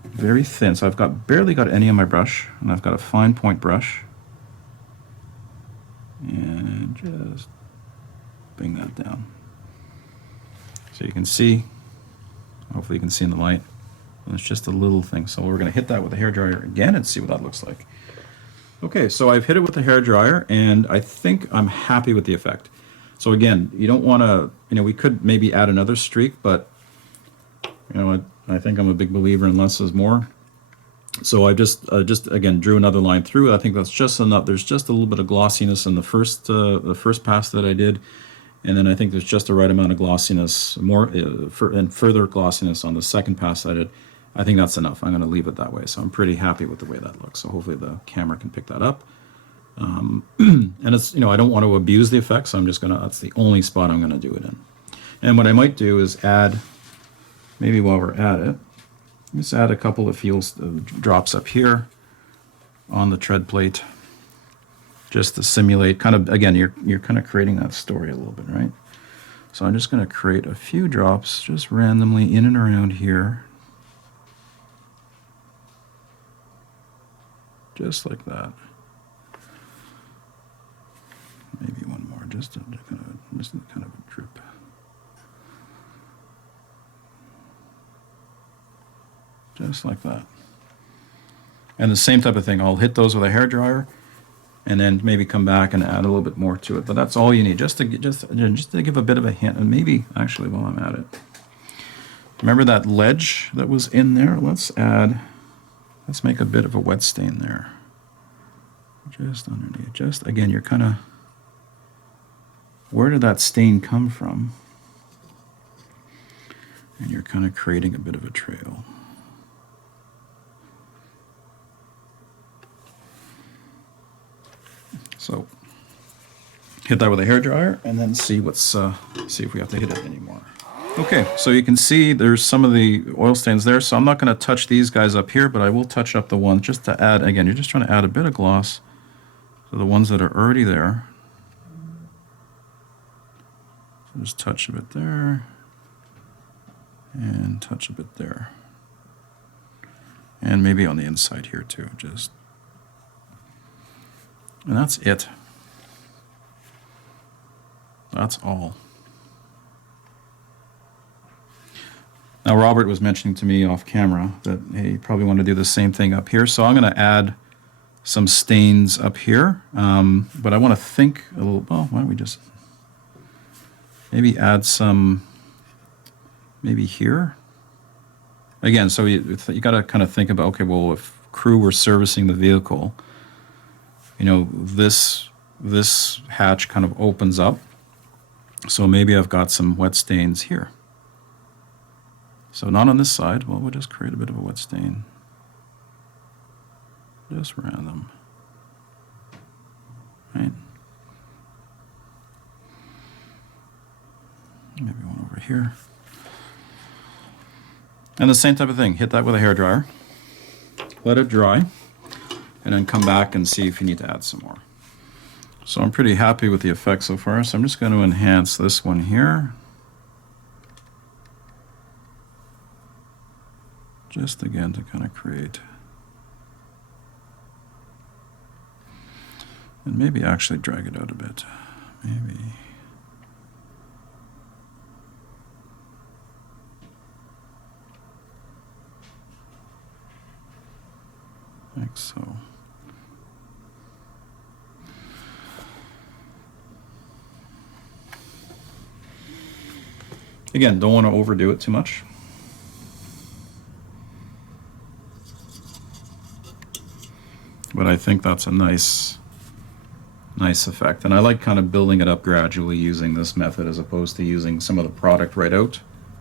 very thin. So I've barely got any on my brush, and I've got a fine point brush. And just bring that down. So you can see, hopefully you can see in the light, and it's just a little thing. So we're going to hit that with the hairdryer again and see what that looks like. Okay, so I've hit it with the hairdryer, and I think I'm happy with the effect. So again, you don't want to, we could maybe add another streak, but I think I'm a big believer in less is more. So I just again drew another line through. I think that's just enough. There's just a little bit of glossiness in the first pass that I did, and then I think there's just the right amount of glossiness, and further glossiness on the second pass that I did. I think that's enough. I'm going to leave it that way. So I'm pretty happy with the way that looks. So hopefully the camera can pick that up. And it's, I don't want to abuse the effect, so I'm just that's the only spot I'm going to do it in. And what I might do is add, maybe while we're at it, just add a couple of drops up here on the tread plate, just to simulate, kind of, again, you're kind of creating that story a little bit, right? So I'm just going to create a few drops just randomly in and around here. Just like that. Maybe one more, just kind of a drip. Just like that. And the same type of thing, I'll hit those with a hairdryer and then maybe come back and add a little bit more to it. But that's all you need, just to give a bit of a hint. And maybe, actually, while I'm at it, remember that ledge that was in there? Let's make a bit of a wet stain there. Just underneath. Just, again, you're kind of, where did that stain come from? And you're kind of creating a bit of a trail. So hit that with a hairdryer and then see if we have to hit it anymore. Okay, so you can see there's some of the oil stains there, so I'm not going to touch these guys up here, but I will touch up the ones just to add, again, you're just trying to add a bit of gloss to the ones that are already there. So just touch a bit there, and touch a bit there. And maybe on the inside here too, and that's it. That's all. Now, Robert was mentioning to me off camera that, hey, you probably want to do the same thing up here. So I'm going to add some stains up here. But I want to think a little, well, why don't we just maybe add some, maybe here. Again, so you got to kind of think about, okay, well, if crew were servicing the vehicle, this hatch kind of opens up. So maybe I've got some wet stains here. So not on this side. Well, we'll just create a bit of a wet stain. Just random. Right? Maybe one over here. And the same type of thing. Hit that with a hairdryer. Let it dry. And then come back and see if you need to add some more. So I'm pretty happy with the effect so far. So I'm just going to enhance this one here. Just again to kind of create. And maybe actually drag it out a bit. Maybe. Like so. Again, don't want to overdo it too much. But I think that's a nice effect. And I like kind of building it up gradually using this method as opposed to using some of the product right out.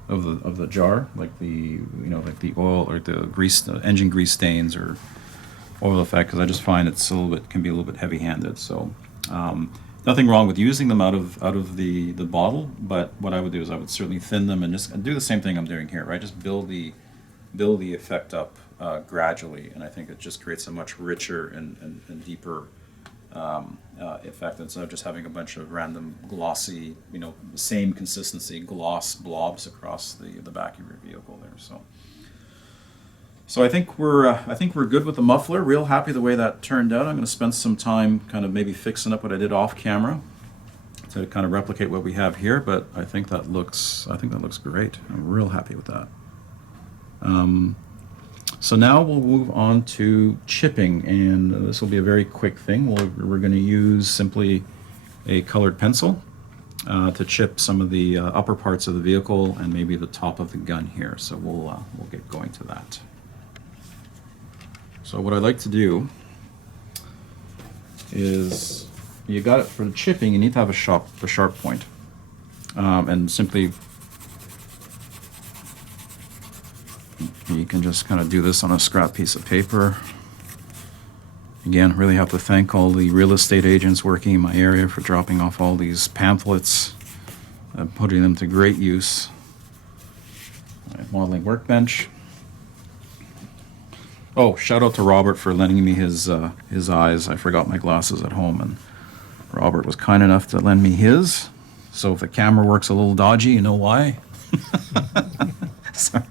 of the jar, like the like the oil or the grease, the engine grease stains or oil effect, because I just find it's a little bit can be a little bit heavy-handed. So nothing wrong with using them out of the bottle, but what I would do is I would certainly thin them and just do the same thing I'm doing here, right? Just build the effect up gradually, and I think it just creates a much richer and deeper effect instead of just having a bunch of random glossy, same consistency gloss blobs across the back of your vehicle there. So I think we're good with the muffler. Real happy the way that turned out. I'm going to spend some time kind of maybe fixing up what I did off camera to kind of replicate what we have here. But I think that looks great. I'm real happy with that. So now we'll move on to chipping, and this will be a very quick thing. We're going to use simply a colored pencil to chip some of the upper parts of the vehicle and maybe the top of the gun here. So we'll get going to that. So what I'd like to do is, you got it for the chipping, you need to have a sharp point, and simply you can just kind of do this on a scrap piece of paper. Again, really have to thank all the real estate agents working in my area for dropping off all these pamphlets, putting them to great use. My modeling workbench. Oh, shout out to Robert for lending me his eyes. I forgot my glasses at home, and Robert was kind enough to lend me his. So if the camera works a little dodgy, you know why? Sorry.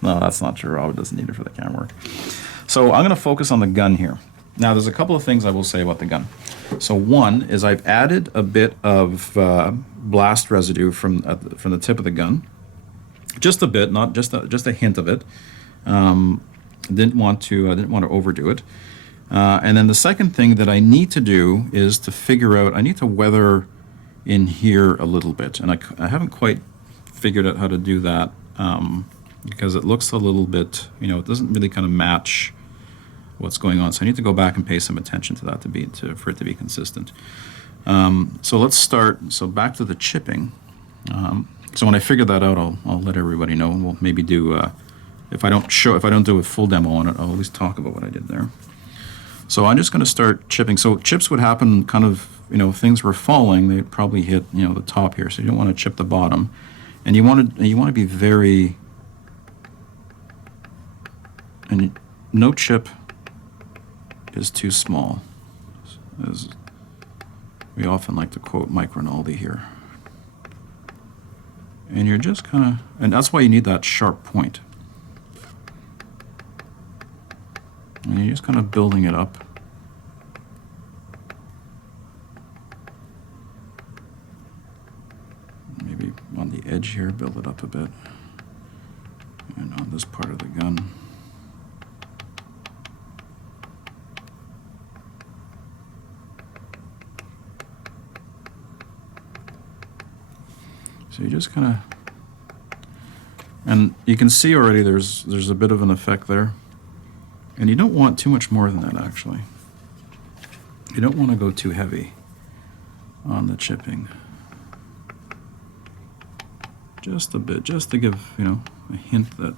No, that's not true. Robert doesn't need it for the camera work. So I'm going to focus on the gun here. Now, there's a couple of things I will say about the gun. So one is I've added a bit of blast residue from the tip of the gun, just a bit, not just a hint of it. Didn't want to overdo it. And then the second thing that I need to do is to figure out, I need to weather in here a little bit, and I haven't quite figured out how to do that. Because it looks a little bit, it doesn't really kind of match what's going on. So I need to go back and pay some attention to that for it to be consistent. So let's start. So back to the chipping. So when I figure that out, I'll let everybody know, and we'll maybe do. If I don't do a full demo on it, I'll at least talk about what I did there. So I'm just going to start chipping. So chips would happen kind of, if things were falling, they'd probably hit, the top here. So you don't want to chip the bottom, and you want to be very. And no chip is too small, as we often like to quote Mike Rinaldi here. And you're just kind of, and that's why you need that sharp point. And you're just kind of building it up. Maybe on the edge here, build it up a bit. And on this part of the gun. So you just kind of, and you can see already there's a bit of an effect there, and you don't want too much more than that actually. You don't want to go too heavy on the chipping. Just a bit, just to give a hint that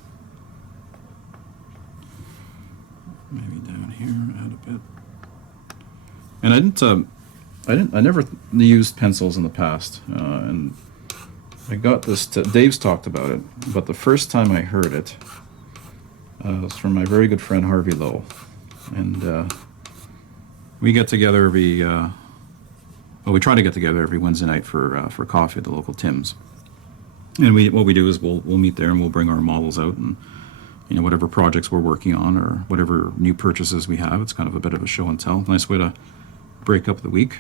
maybe down here add a bit. And I never used pencils in the past, and I got this, Dave's talked about it, but the first time I heard it was from my very good friend Harvey Lowe. And we get together we try to get together every Wednesday night for coffee at the local Tim's. And what we do is we'll meet there and we'll bring our models out, and whatever projects we're working on or whatever new purchases we have. It's kind of a bit of a show and tell. Nice way to break up the week.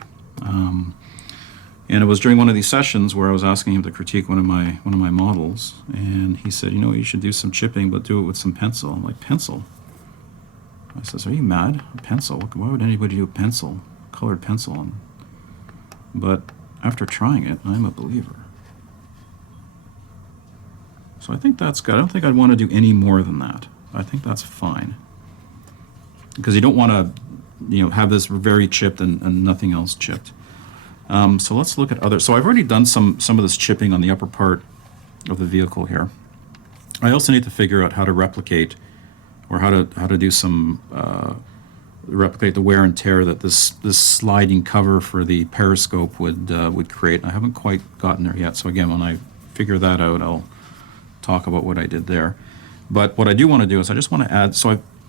And it was during one of these sessions where I was asking him to critique one of my models, and he said, you should do some chipping, but do it with some pencil. I'm like, pencil? I says, are you mad? A pencil? Why would anybody do a pencil, colored pencil? But after trying it, I'm a believer. So I think that's good. I don't think I'd want to do any more than that. I think that's fine. Because you don't want to, have this very chipped and nothing else chipped. So let's look at other. So I've already done some of this chipping on the upper part the vehicle here. I also need to figure out how to replicate, or how to do some replicate the wear and tear that this sliding cover for the periscope would create. I haven't quite gotten there yet. So again, when I figure that out, I'll talk about what I did there. But what I do want to do is I just want to add.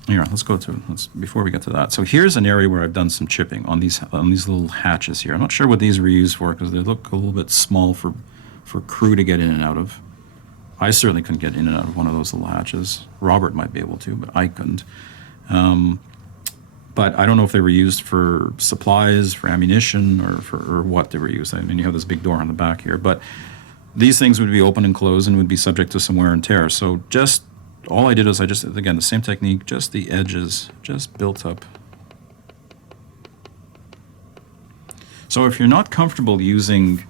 Here, before we get to that. So here's an area where I've done some chipping on these little hatches here. I'm not sure what these were used for because they look a little bit small for crew to get in and out of. I certainly couldn't get in and out of one of those little hatches. Robert might be able to, but I couldn't. But I don't know if they were used for supplies, for ammunition, or what they were used. I mean, you have this big door on the back here, but these things would be open and closed and would be subject to some wear and tear. So all I did is again, the same technique, just the edges, just built up. So if you're not comfortable using,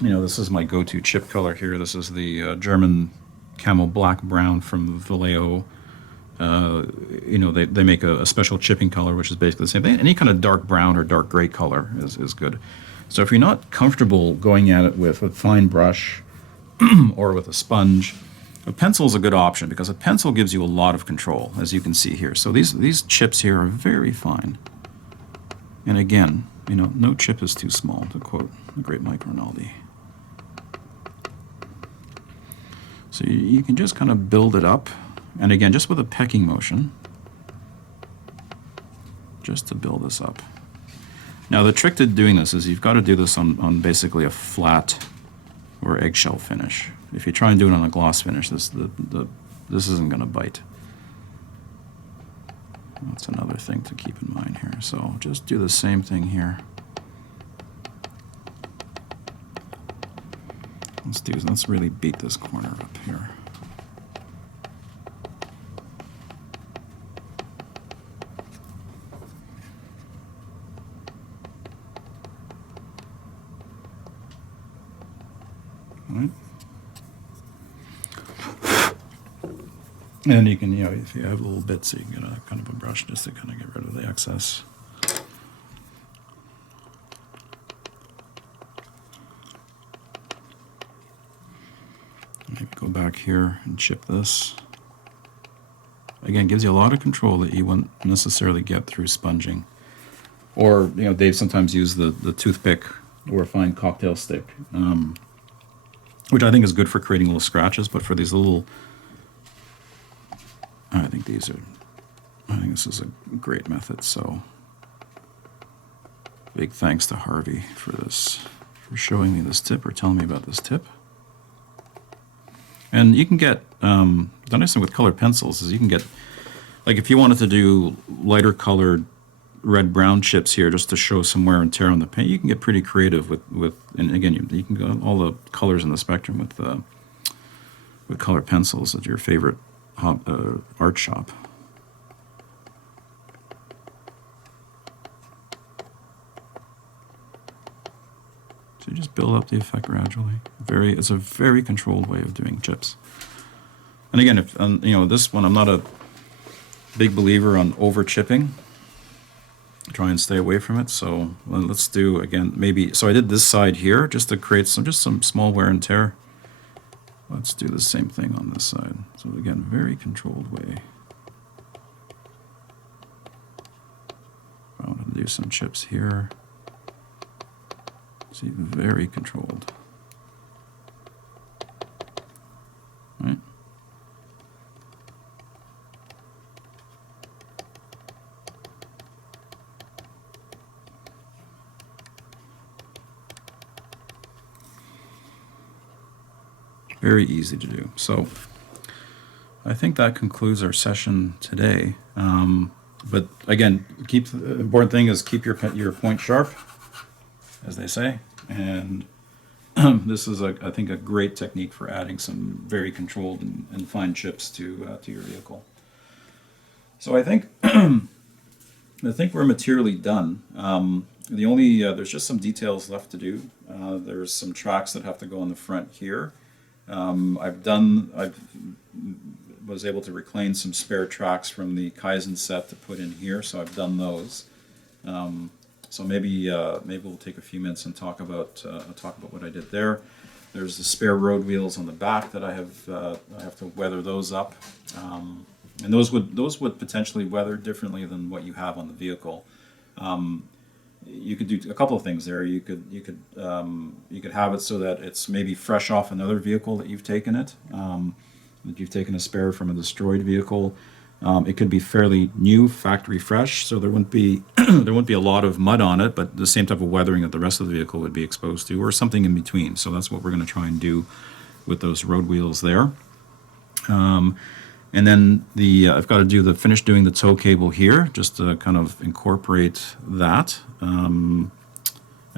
this is my go-to chip color here. This is the German Camel Black Brown from Vallejo. They make a special chipping color, which is basically the same thing. Any kind of dark brown or dark gray color is good. So if you're not comfortable going at it with a fine brush or with a sponge, a pencil is a good option because a pencil gives you a lot of control, as you can see here. So these chips here are very fine. And again, no chip is too small, to quote the great Mike Rinaldi. So you can just kind of build it up. And again, just with a pecking motion, just to build this up. Now the trick to doing this is you've got to do this on basically a flat or eggshell finish. If you try and do it on a gloss finish, this isn't going to bite. That's another thing to keep in mind here. So just do the same thing here. Let's really beat this corner up here. Right. And you can, if you have little bits, you can get a kind of a brush just to kind of get rid of the excess. Maybe go back here and chip this. Again, gives you a lot of control that you wouldn't necessarily get through sponging. Or, Dave sometimes use the toothpick or a fine cocktail stick, which I think is good for creating little scratches, but for these little, I think this is a great method. So big thanks to Harvey for showing me this tip or telling me about this tip. And you can get, the nice thing with colored pencils is you can get, like if you wanted to do lighter colored red-brown chips here just to show some wear and tear on the paint, you can get pretty creative with and again, you can go all the colors in the spectrum with colored pencils at your favorite art shop. So you just build up the effect gradually. It's a very controlled way of doing chips. And again, if this one, I'm not a big believer on over chipping. Try and stay away from it. So let's do again maybe. So I did this side here just to create some small wear and tear. Let's do the same thing on this side. So again, very controlled way. I want to do some chips here. See, very controlled. Right? Very easy to do. So I think that concludes our session today. But again, the important thing is keep your point sharp, as they say. And this is, I think, a great technique for adding some very controlled and fine chips to your vehicle. So I think we're materially done. There's just some details left to do. There's some tracks that have to go on the front here. I was able to reclaim some spare tracks from the Kaizen set to put in here, so I've done those. So maybe we'll take a few minutes and talk about what I did there. There's the spare road wheels on the back that I have to weather those up, and those would potentially weather differently than what you have on the vehicle. You could do a couple of things there. You could have it so that it's maybe fresh off another vehicle that you've taken it. That you've taken a spare from a destroyed vehicle. It could be fairly new, factory fresh, so there wouldn't be there wouldn't be a lot of mud on it, but the same type of weathering that the rest of the vehicle would be exposed to, or something in between. So that's what we're going to try and do with those road wheels there. And then I've got to finish doing the tow cable here, just to kind of incorporate that. And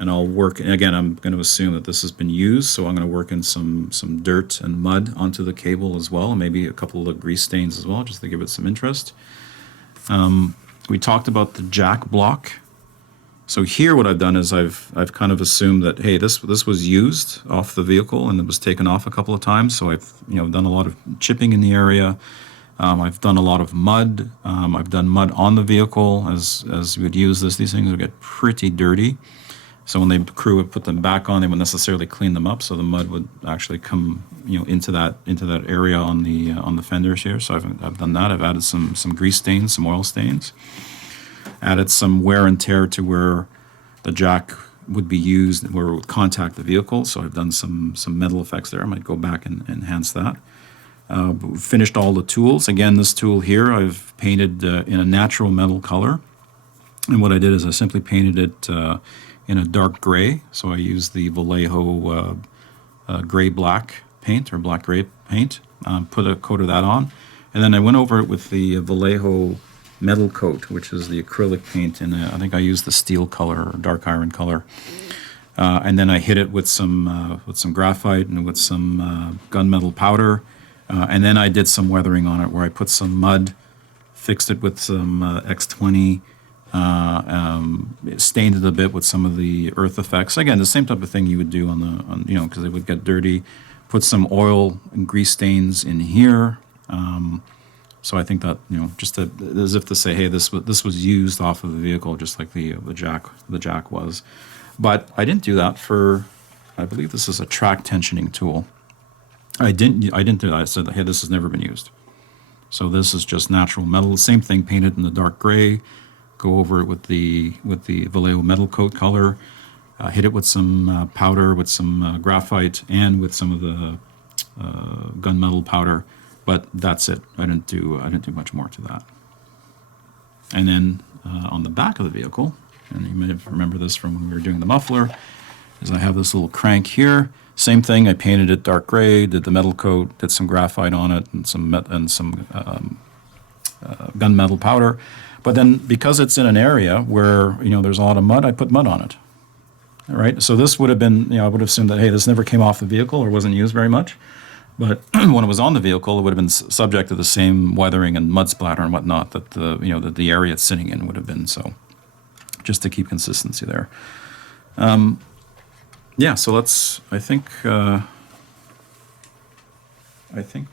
I'll work, again, I'm going to assume that this has been used, so I'm going to work in some dirt and mud onto the cable as well, and maybe a couple of grease stains as well, just to give it some interest. We talked about the jack block. So here what I've done is I've kind of assumed that, hey, this was used off the vehicle and it was taken off a couple of times, so I've done a lot of chipping in the area. I've done a lot of mud. I've done mud on the vehicle as you would use this. These things would get pretty dirty. So when the crew would put them back on, they wouldn't necessarily clean them up. So the mud would actually come, into that area on the fenders here. So I've done that. I've added some grease stains, some oil stains. Added some wear and tear to where the jack would be used, where it would contact the vehicle. So I've done some metal effects there. I might go back and enhance that. Finished all the tools. Again, this tool here I've painted in a natural metal color. And what I did is I simply painted it in a dark gray. So I used the Vallejo gray-black paint, or black-gray paint, put a coat of that on. And then I went over it with the Vallejo metal coat, which is the acrylic paint, and I think I used the steel color, or dark iron color. And then I hit it with some graphite and with some gunmetal powder. And then I did some weathering on it, where I put some mud, fixed it with some X20, stained it a bit with some of the earth effects. Again, the same type of thing you would do because it would get dirty. Put some oil and grease stains in here. So I think that just as if to say, hey, this was used off of the vehicle, just like the jack was. But I didn't do that for. I believe this is a track tensioning tool. I didn't do that. I said, hey, this has never been used. So this is just natural metal. Same thing, painted in the dark gray. Go over it with the Vallejo metal coat color. Hit it with some powder, with some graphite, and with some of the gunmetal powder. But that's it. I didn't do much more to that. And then on the back of the vehicle, and you may remember this from when we were doing the muffler, is I have this little crank here. Same thing. I painted it dark gray, did the metal coat, did some graphite on it, and some gunmetal powder. But then, because it's in an area where there's a lot of mud, I put mud on it. All right. So this would have been, I would have assumed that, hey, this never came off the vehicle or wasn't used very much. But when it was on the vehicle, it would have been subject to the same weathering and mud splatter and whatnot that the area it's sitting in would have been. So just to keep consistency there. Yeah. So I think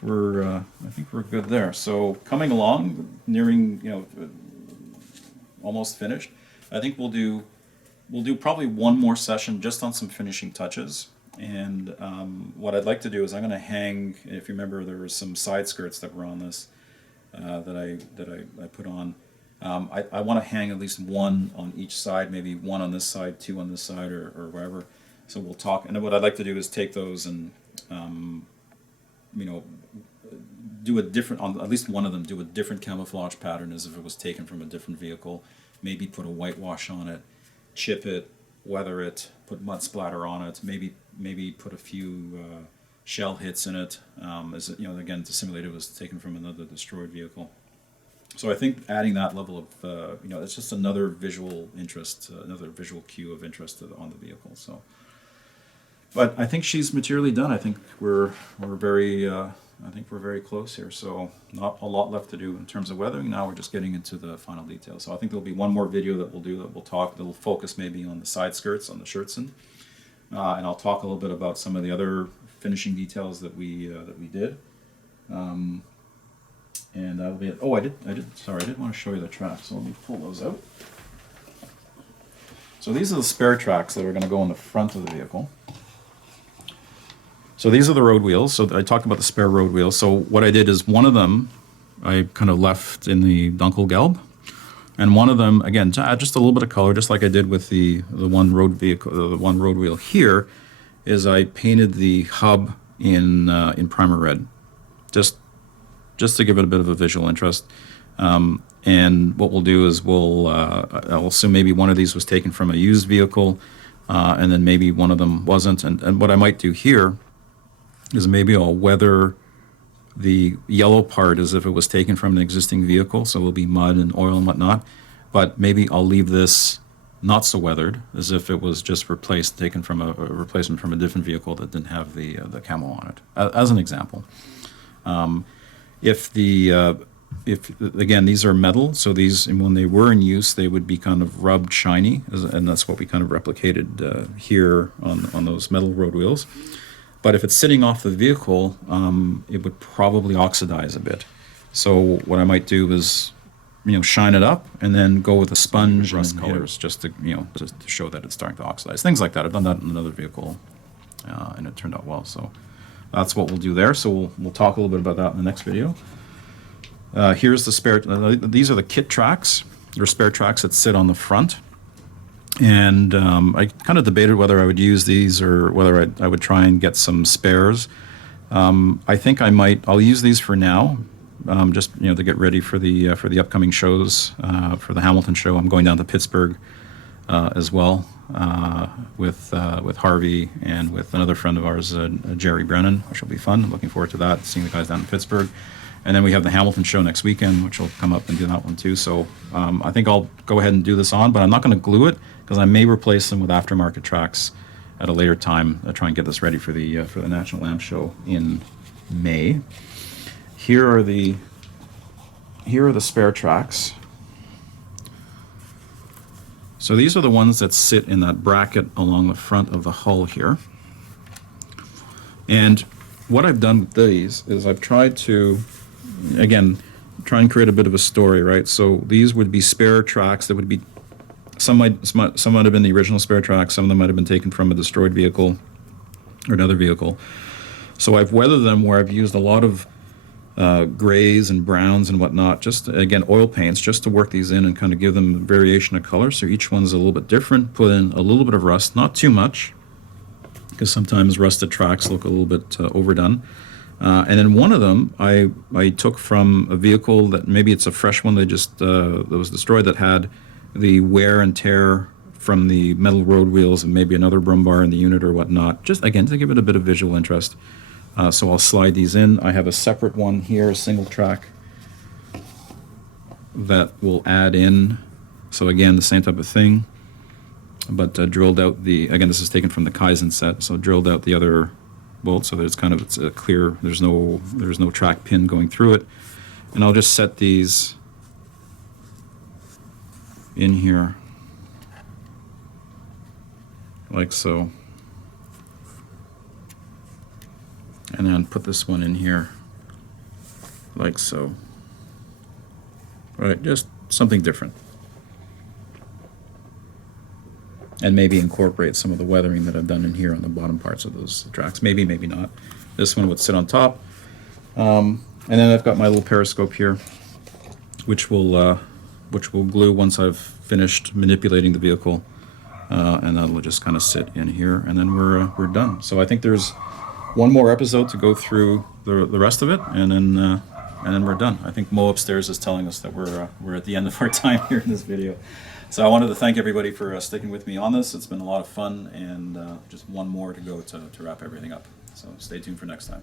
we're good there. So coming along, nearing almost finished. I think we'll do probably one more session just on some finishing touches. And what I'd like to do is I'm going to hang. If you remember, there were some side skirts that were on this that I put on. I want to hang at least one on each side, maybe one on this side, two on this side, or wherever. So we'll talk. And what I'd like to do is take those and do a different, on at least one of them, do a different camouflage pattern as if it was taken from a different vehicle. Maybe put a whitewash on it, chip it, weather it, put mud splatter on it. Maybe put a few shell hits in it. As again, to simulate it was taken from another destroyed vehicle. So I think adding that level of it's just another visual interest, another visual cue of interest on the vehicle. So. But I think she's materially done. I think we're very close here. So not a lot left to do in terms of weathering. Now we're just getting into the final details. So I think there'll be one more video that we'll talk. That'll focus maybe on the side skirts, on the shirtsen, and I'll talk a little bit about some of the other finishing details that we did. And that'll be it. Oh, I did. Sorry, I did want to show you the tracks. So let me pull those out. So these are the spare tracks that are going to go in the front of the vehicle. So these are the road wheels. So I talked about the spare road wheels. So what I did is one of them I kind of left in the Dunkelgelb. And one of them, again, to add just a little bit of color, just like I did with the one road vehicle, the one road wheel here, is I painted the hub in primer red, just to give it a bit of a visual interest. And what we'll do is I'll assume maybe one of these was taken from a used vehicle, and then maybe one of them wasn't. And what I might do here is maybe I'll weather the yellow part as if it was taken from an existing vehicle, so it'll be mud and oil and whatnot. But maybe I'll leave this not so weathered, as if it was just taken from a replacement from a different vehicle that didn't have the camo on it, as an example. If again, these are metal, so these, when they were in use, they would be kind of rubbed shiny, and that's what we kind of replicated here on those metal road wheels. But if it's sitting off the vehicle, it would probably oxidize a bit. So what I might do is, shine it up and then go with a sponge and colors just to show that it's starting to oxidize. Things like that. I've done that in another vehicle, and it turned out well. So that's what we'll do there. So we'll talk a little bit about that in the next video. Here's the spare. These are the kit tracks. They're spare tracks that sit on the front. And I kind of debated whether I would use these or whether I would try and get some spares. I think I'll use these for now, just to get ready for the upcoming shows. For the Hamilton show, I'm going down to Pittsburgh as well with Harvey and with another friend of ours, Jerry Brennan, which will be fun. I'm looking forward to that, seeing the guys down in Pittsburgh. And then we have the Hamilton show next weekend, which will come up and do that one too. So I think I'll go ahead and do this on, but I'm not going to glue it because I may replace them with aftermarket tracks at a later time. I'll try and get this ready for the National Lamp Show in May. Here are the spare tracks. So these are the ones that sit in that bracket along the front of the hull here. And what I've done with these is I've tried to, again, try and create a bit of a story, right? So these would be spare tracks that would be, some might have been the original spare tracks, some of them might have been taken from a destroyed vehicle or another vehicle. So I've weathered them where I've used a lot of grays and browns and whatnot, just, again, oil paints, just to work these in and kind of give them variation of color. So each one's a little bit different, put in a little bit of rust, not too much, because sometimes rusted tracks look a little bit overdone. And then one of them I took from a vehicle that maybe it's a fresh one that was destroyed, that had the wear and tear from the metal road wheels and maybe another Brummbar in the unit or whatnot, just again to give it a bit of visual interest. So I'll slide these in. I have a separate one here, a single track, that will add in. So again, the same type of thing, but drilled out again, this is taken from the Kaizen set, so drilled out the other bolt so that it's a clear, there's no track pin going through it. And I'll just set these in here like so, and then put this one in here like so. Right, just something different, and maybe incorporate some of the weathering that I've done in here on the bottom parts of those tracks. Maybe not. This one would sit on top, and then I've got my little periscope here, which will glue once I've finished manipulating the vehicle, and that'll just kind of sit in here, and then we're done. So I think there's one more episode to go through the rest of it, and then we're done. I think Mo upstairs is telling us that we're at the end of our time here in this video. So I wanted to thank everybody for sticking with me on this. It's been a lot of fun, and just one more to go to wrap everything up. So stay tuned for next time.